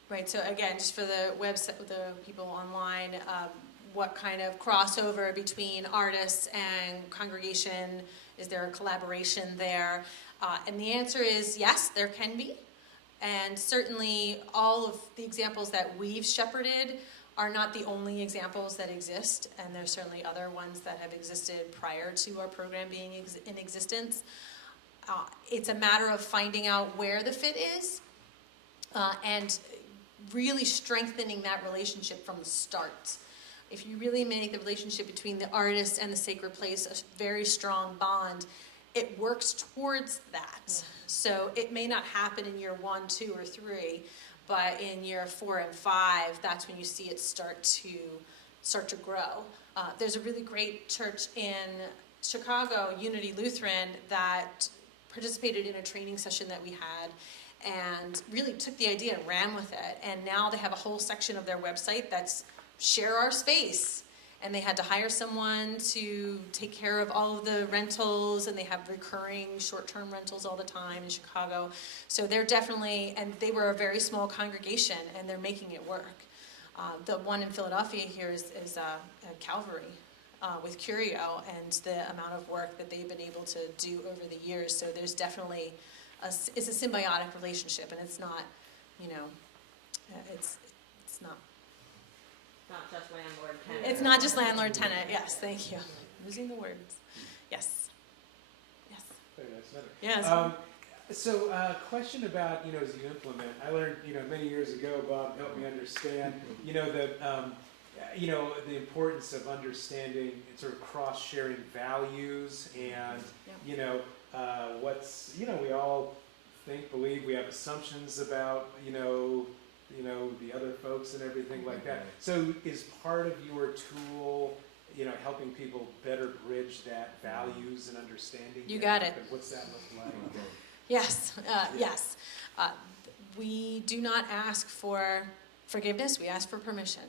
Right, so again, just for the website, the people online, what kind of crossover between artists and congregation? Is there a collaboration there? And the answer is yes, there can be. And certainly all of the examples that we've shepherded are not the only examples that exist, and there's certainly other ones that have existed prior to our program being in existence. It's a matter of finding out where the fit is, and really strengthening that relationship from the start. If you really make the relationship between the artist and the sacred place a very strong bond, it works towards that. So it may not happen in year 1, 2, or 3, but in year 4 and 5, that's when you see it start to grow. There's a really great church in Chicago, Unity Lutheran, that participated in a training session that we had, and really took the idea and ran with it. And now they have a whole section of their website that's share our space. And they had to hire someone to take care of all of the rentals, and they have recurring short-term rentals all the time in Chicago. So they're definitely, and they were a very small congregation, and they're making it work. The one in Philadelphia here is Calvary with Curio, and the amount of work that they've been able to do over the years. So there's definitely it's a symbiotic relationship, and it's not, you know, it's not. Not just landlord-tenant. It's not just landlord-tenant, yes, thank you. I'm losing the words. Yes. Yes. Very nice. Yes. So, question about, you know, as you implement, I learned, you know, many years ago, Bob helped me understand, you know, the importance of understanding and sort of cross-sharing values and, you know, we all believe, we have assumptions about, you know, the other folks and everything like that. So is part of your tool, you know, helping people better bridge that values and understanding? You got it. And what's that look like? Yes, yes. We do not ask for forgiveness, we ask for permission.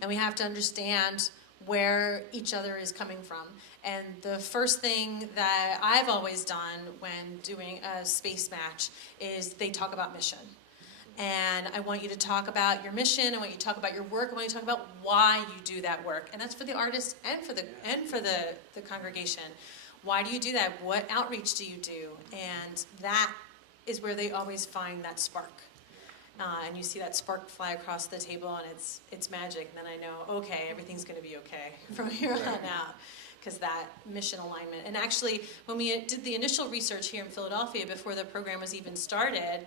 And we have to understand where each other is coming from. And the first thing that I've always done when doing a space match is they talk about mission. And I want you to talk about your mission. I want you to talk about your work. I want you to talk about why you do that work. And that's for the artist and for the congregation. Why do you do that? What outreach do you do? And that is where they always find that spark. And you see that spark fly across the table, and it's magic. And then I know, okay, everything's going to be okay from here on out, because that mission alignment. And actually, when we did the initial research here in Philadelphia before the program was even started,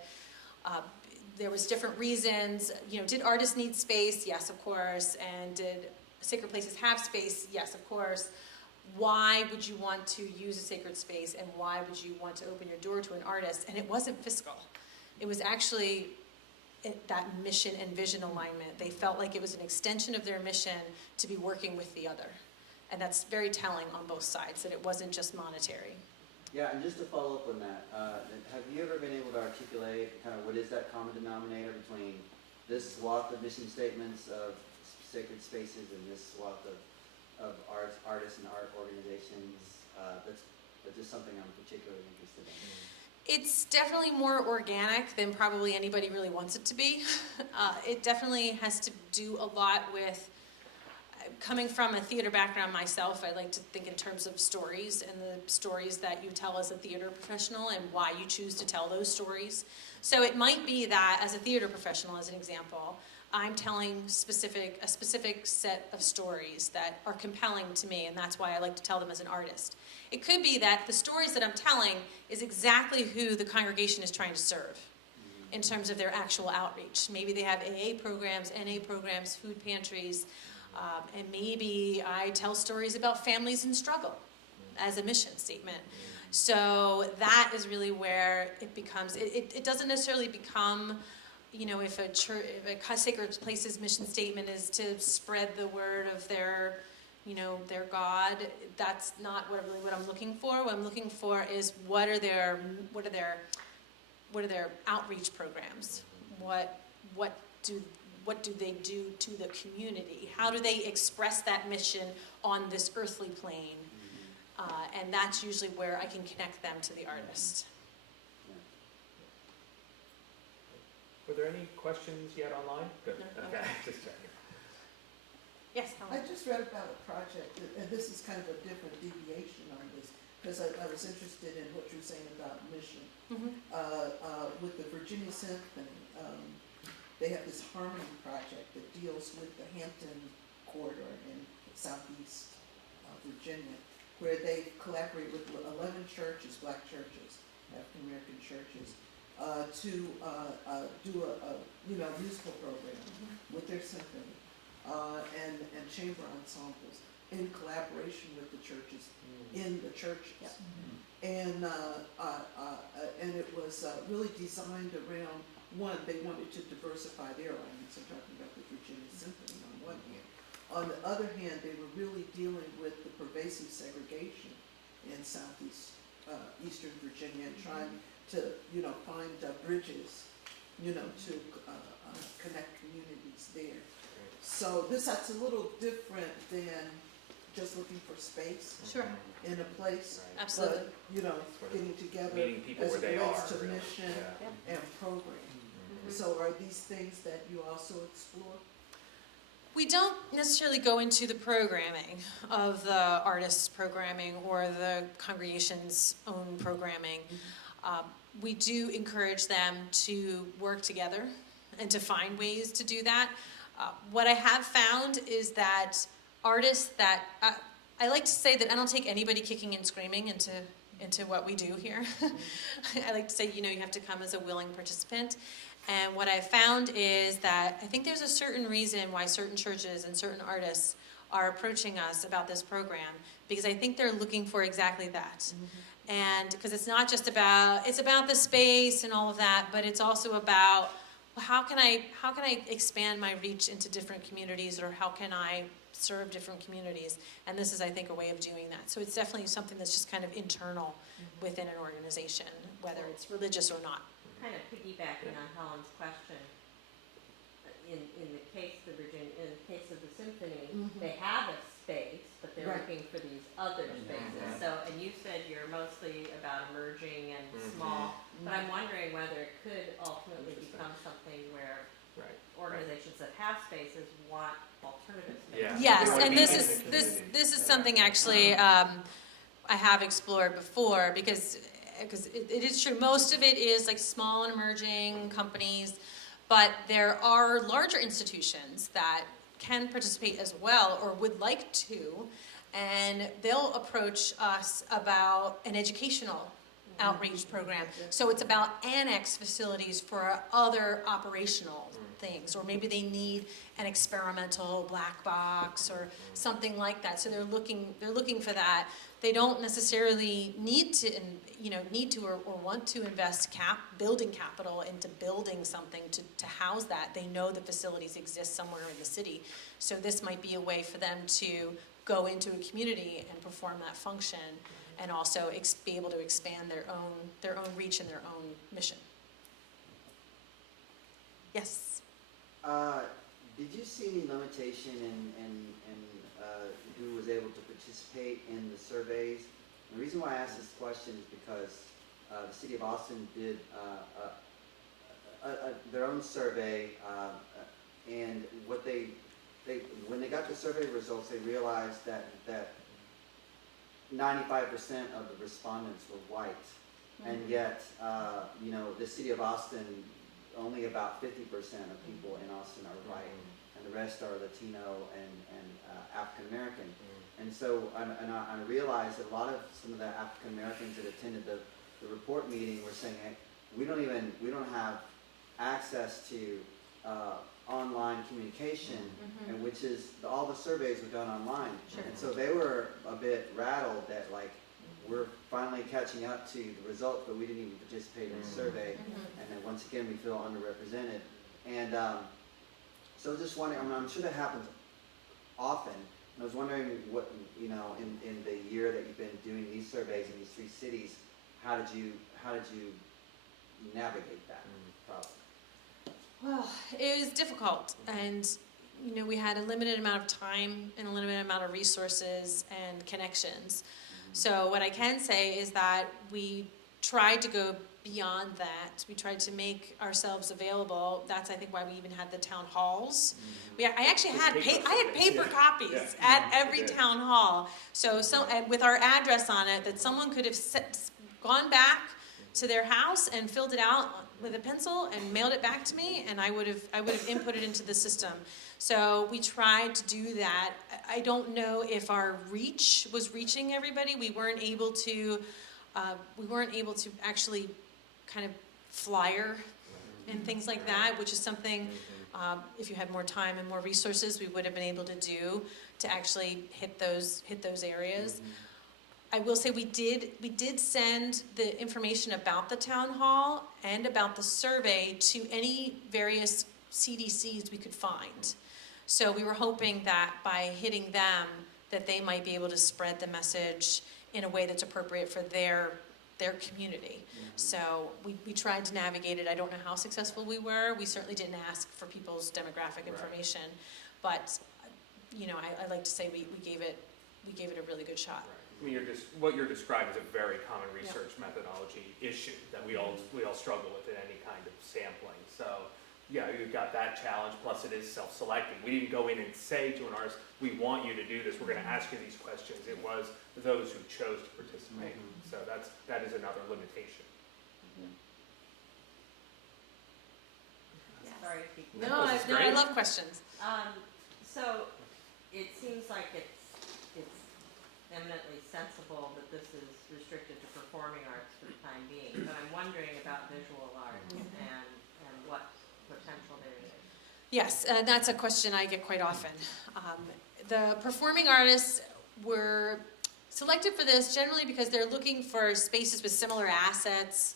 there was different reasons. You know, did artists need space? Yes, of course. And did sacred places have space? Yes, of course. Why would you want to use a sacred space, and why would you want to open your door to an artist? And it wasn't fiscal. It was actually that mission and vision alignment. They felt like it was an extension of their mission to be working with the other. And that's very telling on both sides, that it wasn't just monetary. Yeah, and just to follow up on that, have you ever been able to articulate kind of what is that common denominator between this swath of mission statements of sacred spaces and this swath of artists and art organizations? That's just something I'm particularly interested in. It's definitely more organic than probably anybody really wants it to be. It definitely has to do a lot with, coming from a theater background myself, I like to think in terms of stories, and the stories that you tell as a theater professional and why you choose to tell those stories. So it might be that as a theater professional, as an example, I'm telling a specific set of stories that are compelling to me, and that's why I like to tell them as an artist. It could be that the stories that I'm telling is exactly who the congregation is trying to serve in terms of their actual outreach. Maybe they have AA programs, NA programs, food pantries, and maybe I tell stories about families in struggle as a mission statement. So that is really where it becomes, it doesn't necessarily become, you know, if a church, if a Sacred Places mission statement is to spread the word of their, you know, their God, that's not what I'm looking for. What I'm looking for is what are their outreach programs? What do they do to the community? How do they express that mission on this earthly plane? And that's usually where I can connect them to the artist. Were there any questions yet online? Good. No. Okay, just checking. Yes, I Helen? just read about a project, and this is kind of a different deviation on this, because I was interested in what you were saying about mission. With the Virginia Symphony, they have this harmony project that deals with the Hampton corridor in southeast Virginia, where they collaborate with 11 churches, black churches, African American churches, to do a musical program with their symphony and chamber ensembles in collaboration with the churches in the churches. And it was really designed around, one, they wanted to diversify their audience. I'm talking about the Virginia Symphony on one hand. On the other hand, they were really dealing with the pervasive segregation in eastern Virginia and trying to, find bridges, to connect communities there. So that's a little different than just looking for space. Sure. In a place. Absolutely. But, getting together Meeting people as where it they relates are, to really. mission Yeah. and program. So are these things that you also explore? We don't necessarily go into the programming of the artist's programming or the congregation's own programming. We do encourage them to work together and to find ways to do that. What I have found is that artists that, I like to say that I don't take anybody kicking and screaming into what we do here. I like to say, you have to come as a willing participant. And what I found is that I think there's a certain reason why certain churches and certain artists are approaching us about this program, because I think they're looking for exactly that. And because it's not just about, it's about the space and all of that, but it's also about, well, how can I expand my reach into different communities, or how can I serve different communities? And this is, I think, a way of doing that. So it's definitely something that's just kind of internal within an organization, whether it's religious or not. Kind of piggybacking on Helen's question, in the case of the symphony, they have a space, but they're looking for these other spaces. So, and you said you're mostly about emerging and small, but I'm wondering whether it could ultimately become something where organizations that have spaces want alternative spaces. Yes, and this is something actually I have explored before, because it is true. Most of it is like small and emerging companies, but there are larger institutions that can participate as well, or would like to, and they'll approach us about an educational outreach program. So it's about annex facilities for other operational things, or maybe they need an experimental black box or something like that. So they're looking for that. They don't necessarily need to or want to invest building capital into building something to house that. They know the facilities exist somewhere in the city. So this might be a way for them to go into a community and perform that function, and also be able to expand their own reach and their own mission. Yes. Did you see any limitation in who was able to participate in the surveys? The reason why I asked this question is because the city of Austin did their own survey, and what when they got the survey results, they realized that 95% of the respondents were white, and yet the city of Austin only about 50% of people in Austin are white, and the rest are Latino and African American. And so, I realized that some of the African Americans that attended the report meeting were saying, hey, we don't have access to online communication, and which is all the surveys were done online. Sure. And so they were a bit rattled that like we're finally catching up to the results, but we didn't even participate in the survey, and then once again we feel underrepresented. And so just wondering, I mean, I'm sure that happens often. And I was wondering what, in the year that you've been doing these surveys in these 3 cities, how did you navigate that problem? Well, it was difficult, and we had a limited amount of time and a limited amount of resources and connections. So what I can say is that we tried to go beyond that. We tried to make ourselves available. That's, I think, why we even had the town halls. I actually had paper copies at every town hall. So and with our address on it, that someone could have gone back to their house and filled it out with a pencil and mailed it back to me, and I would have input it into the system. So we tried to do that. I don't know if our reach was reaching everybody. We weren't able to actually kind of flyer and things like that, which is something, if you had more time and more resources, we would have been able to do to actually hit those areas. I will say we did send the information about the town hall and about the survey to any various CDCs we could find. So we were hoping that by hitting them, that they might be able to spread the message in a way that's appropriate for their community. So we tried to navigate it. I don't know how successful we were. We certainly didn't ask for people's demographic information, but I like to say we gave it a really good shot. I mean, what you're describing is a very common research methodology issue that we all struggle with in any kind of sampling. So, yeah, you've got that challenge, plus it is self-selecting. We didn't go in and say to an artist, we want you to do this, we're going to ask you these questions. It was those who chose to participate. So that is another limitation. Sorry to keep. No, I love questions. So it seems like it's eminently sensible that this is restricted to performing arts for the time being, but I'm wondering about visual arts and what potential there is. Yes, that's a question I get quite often. The performing artists were selected for this generally because they're looking for spaces with similar assets,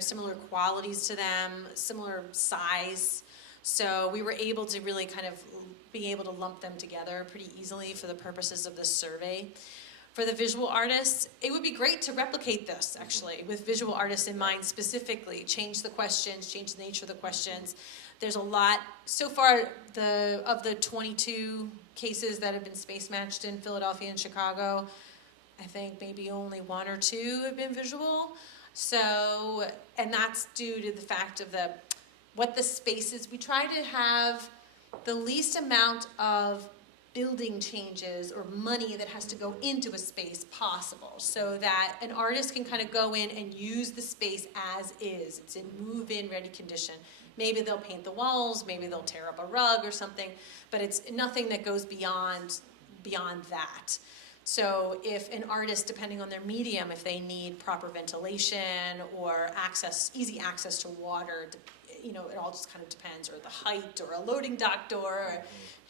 similar qualities to them, similar size. So we were able to really kind of be able to lump them together pretty easily for the purposes of this survey. For the visual artists, it would be great to replicate this, actually, with visual artists in mind specifically. Change the questions, change the nature of the questions. There's a lot, so far, of the 22 cases that have been space matched in Philadelphia and Chicago, I think maybe only 1 or 2 have been visual. So, and that's due to the fact of what the spaces, we try to have the least amount of building changes or money that has to go into a space possible, so that an artist can kind of go in and use the space as is. It's in move-in ready condition. Maybe they'll paint the walls, maybe they'll tear up a rug or something, but it's nothing that goes beyond that. So if an artist, depending on their medium, if they need proper ventilation or easy access to water, it all just kind of depends, or the height, or a loading dock door,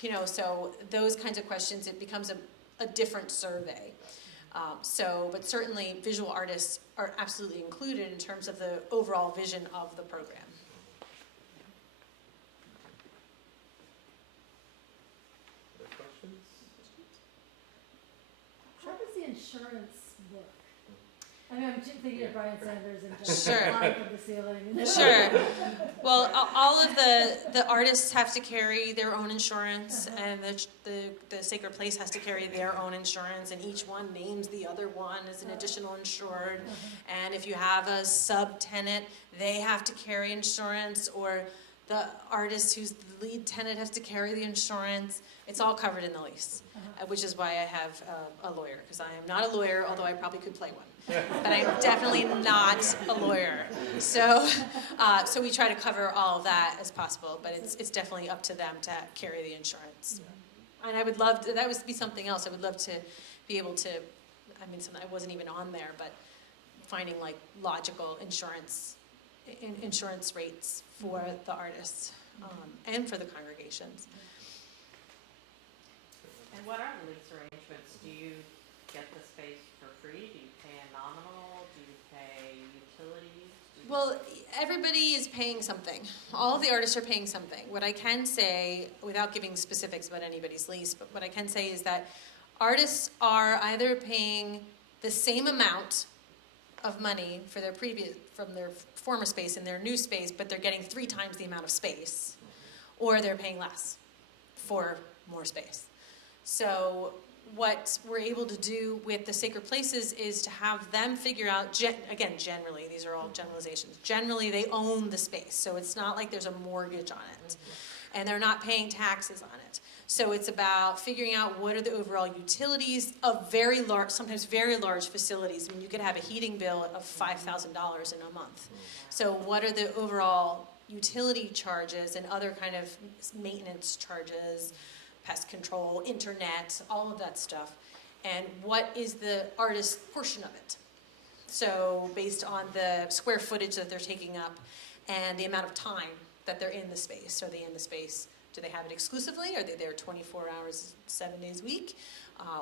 or, so those kinds of questions, it becomes a different survey. But certainly visual artists are absolutely included in terms of the overall vision of the program. Other questions? How does the insurance work? I mean, I'm thinking of Brian Sanders and just Sure. flying from the ceiling. Sure. Well, all of the artists have to carry their own insurance, and the Sacred Place has to carry their own insurance, and each one names the other one as an additional insured. And if you have a subtenant, they have to carry insurance, or the artist who's the lead tenant has to carry the insurance. It's all covered in the lease, which is why I have a lawyer, because I am not a lawyer, although I probably could play one. But I'm definitely not a lawyer. So we try to cover all of that as possible, but it's definitely up to them to carry the insurance. And I would love to, that would be something else. I would love to be able to, I mean, something I wasn't even on there, but finding like logical insurance rates for the artists and for the congregations. And what are the lease arrangements? Do you get the space for free? Do you pay a nominal? Do you pay utilities? Well, everybody is paying something. All of the artists are paying something. What I can say, without giving specifics about anybody's lease, but what I can say is that artists are either paying the same amount of money for from their former space in their new space, but they're getting 3 times the amount of space, or they're paying less for more space. So what we're able to do with the sacred places is to have them figure out, again, generally, these are all generalizations, generally they own the space, so it's not like there's a mortgage on it, and they're not paying taxes on it. So it's about figuring out what are the overall utilities of very large, sometimes very large facilities. I mean, you could have a heating bill of $5,000 in a month. So what are the overall utility charges and other kind of maintenance charges, pest control, internet, all of that stuff, and what is the artist's portion of it? So based on the square footage that they're taking up and the amount of time that they're in the space. Are they in the space? Do they have it exclusively? Are they there 24 hours, 7 days a week?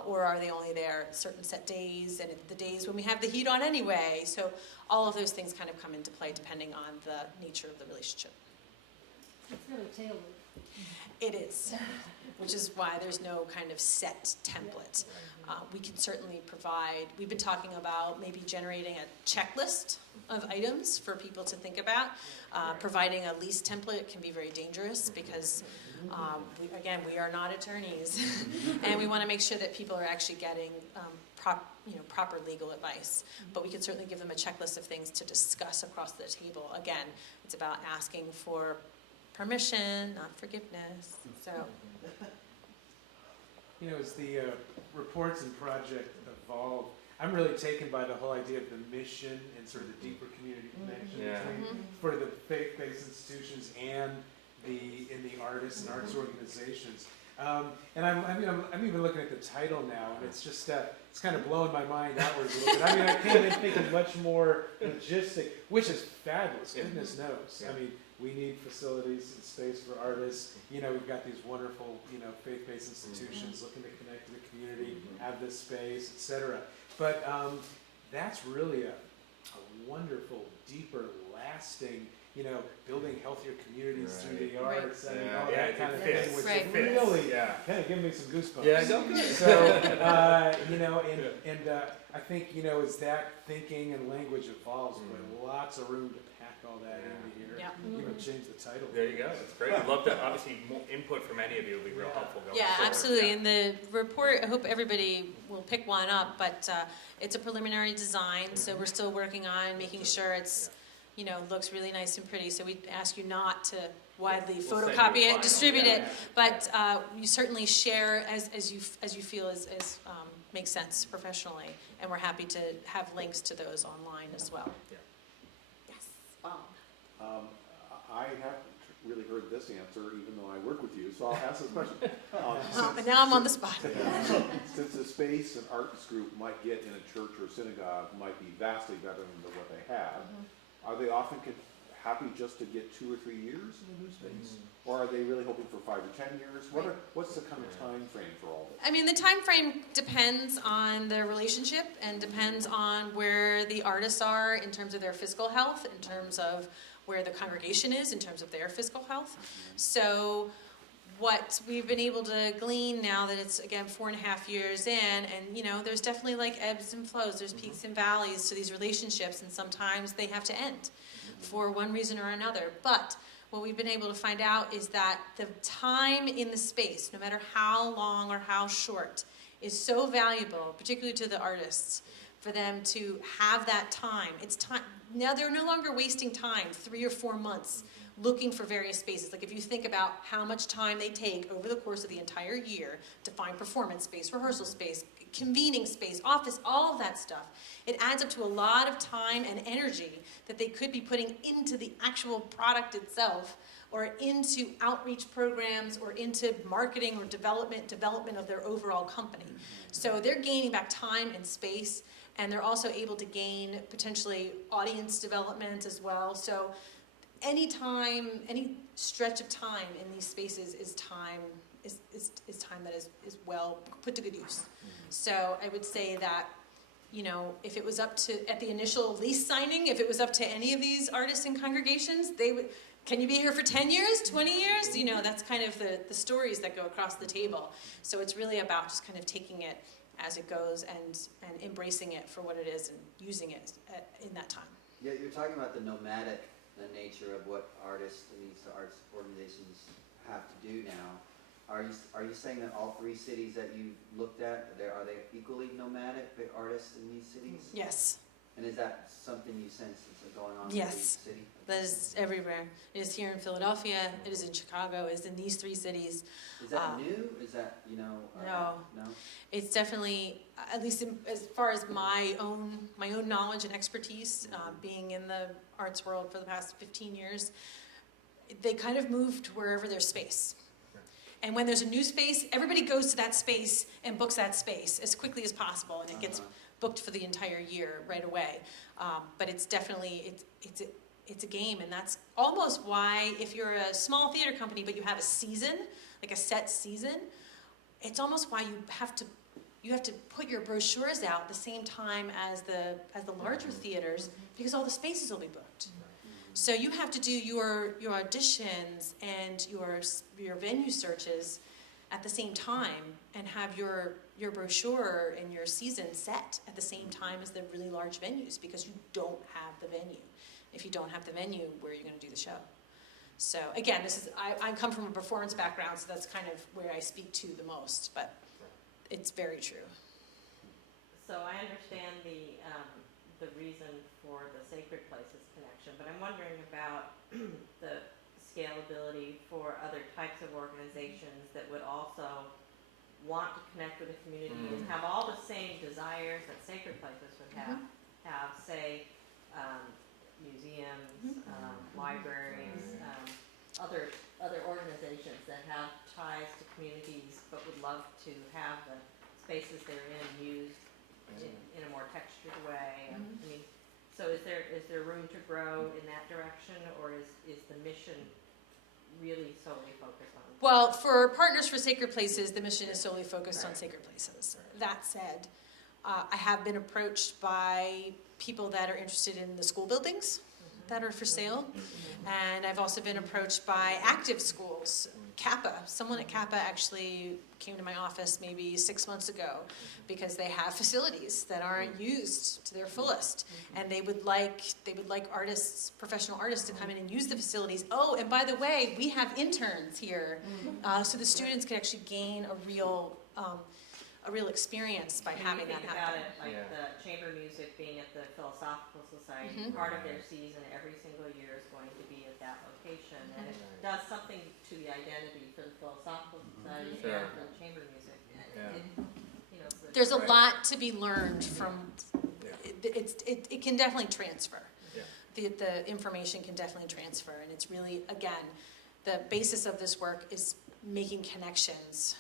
Or are they only there certain set days and the days when we have the heat on anyway? So all of those things kind of come into play depending on the nature of the relationship. It's really tailored. It is, which is why there's no kind of set template. We can certainly provide, we've been talking about maybe generating a checklist of items for people to think about. Providing a lease template can be very dangerous because, we are not attorneys. And we want to make sure that people are actually getting proper legal advice. But we can certainly give them a checklist of things to discuss across the table. Again, it's about asking for permission, not forgiveness. So, as the reports and project evolve, I'm really taken by the whole idea of the mission and sort of the deeper community connection between for the faith-based institutions and the artists and arts organizations. And I'm even looking at the title now, and it's just it's kind of blowing my mind outwards a little bit. I mean, I came in thinking much more logistic, which is fabulous. Goodness knows. I mean, we need facilities and space for artists. We've got these wonderful, faith-based institutions looking to connect to the community, have this space, etc. But that's really a wonderful, deeper, lasting, building healtherr communities through the arts and all that kind of thing, which really kind of giving me some goosebumps. Yeah, no good. So, I think, as that thinking and language evolves, boy, lots of room to pack all that into here. Even change the title. There you go. That's great. I'd love to, obviously, more input from any of you will be real helpful going yeah, forward. absolutely. In the report, I hope everybody will pick one up, but it's a preliminary design, so we're still working on making sure it's, looks really nice and pretty. So we ask you not to widely photocopy it, distribute it, but you certainly share as you feel as makes sense professionally, and we're happy to have links to those online as well. Yes, Bob. I haven't really heard this answer, even though I work with you, so I'll ask this question. Now I'm on the spot. Since the space an arts group might get in a church or synagogue might be vastly better than what they have, are they often happy just to get 2 or 3 years in a new space? Or are they really hoping for 5 or 10 years? What's the kind of time frame for all this? I mean, the time frame depends on their relationship and depends on where the artists are in terms of their physical health, in terms of where the congregation is, in terms of their physical health. So what we've been able to glean now that it's, again, 4.5 years in, and, there's definitely like ebbs and flows, there's peaks and valleys to these relationships, and sometimes they have to end for one reason or another. But what we've been able to find out is that the time in the space, no matter how long or how short, is so valuable, particularly to the artists, for them to have that time. It's time. Now they're no longer wasting time, 3 or 4 months, looking for various spaces. Like if you think about how much time they take over the course of the entire year to find performance space, rehearsal space, convening space, office, all of that stuff, it adds up to a lot of time and energy that they could be putting into the actual product itself, or into outreach programs, or into marketing or development of their overall company. So they're gaining back time and space, and they're also able to gain potentially audience development as well. So any time, any stretch of time in these spaces is time that is well put to good use. So I would say that, you know, if it was up to, at the initial lease signing, if it was up to any of these artists and congregations, they would, can you be here for 10 years, 20 years? You know, that's kind of the stories that go across the table. So it's really about just kind of taking it as it goes and embracing it for what it is and using it in that time. Yeah, you're talking about the nomadic nature of what artists and these arts organizations have to do now. Are you saying that all three cities that you looked at, are they equally nomadic, the artists in these cities? Yes. And is that something you sense is going on Yes. in each city? That is everywhere. It is here in Philadelphia, it is in Chicago, it is in these three cities. Is that new? Is that, you know? No. No? It's definitely, at least as far as my own knowledge and expertise, being in the arts world for the past 15 years, they kind of move to wherever there's space. And when there's a new space, everybody goes to that space and books that space as quickly as possible, and it gets booked for the entire year right away. But it's definitely, it's a game, and that's almost why, if you're a small theater company but you have a season, like a set season, it's almost why you have to put your brochures out at the same time as the larger theaters, because all the spaces will be booked. So you have to do your auditions and your venue searches at the same time, and have your brochure and your season set at the same time as the really large venues, because you don't have the venue. If you don't have the venue, where are you going to do the show? So again, I come from a performance background, so that's kind of where I speak to the most, but it's very true. So I understand the reason for the Sacred Places connection, but I'm wondering about the scalability for other types of organizations that would also want to connect with the community and have all the same desires that Sacred Places would have, say, museums, libraries, other organizations that have ties to communities but would love to have the spaces they're in used in a more textured way. I mean, so is there room to grow in that direction, or is the mission really solely focused on? Well, for Partners for Sacred Places, the mission is solely focused on sacred places. That said, I have been approached by people that are interested in the school buildings that are for sale, and I've also been approached by active schools. Kappa, someone at Kappa actually came to my office maybe 6 months ago because they have facilities that aren't used to their fullest, and they would like artists, professional artists, to come in and use the facilities. Oh, and by the way, we have interns here, so the students could actually gain a real experience by having that happen. Think about it like the chamber music being at the Philosophical Society. Part of their season every single year is going to be at that location, and it does something to the identity for the Philosophical Society and for the chamber music. There's a lot to be learned from. It can definitely transfer. The information can definitely transfer, and it's really, again, the basis of this work is making connections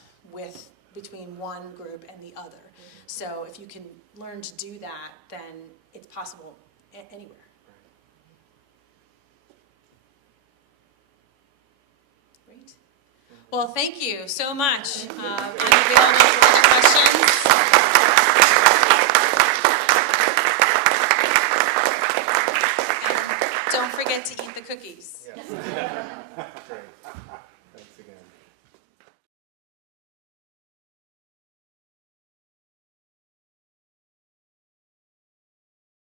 between one group and the other. So if you can learn to do that, then it's possible anywhere. Great. Well, thank you so much. I'm available for questions. And don't forget to eat the cookies.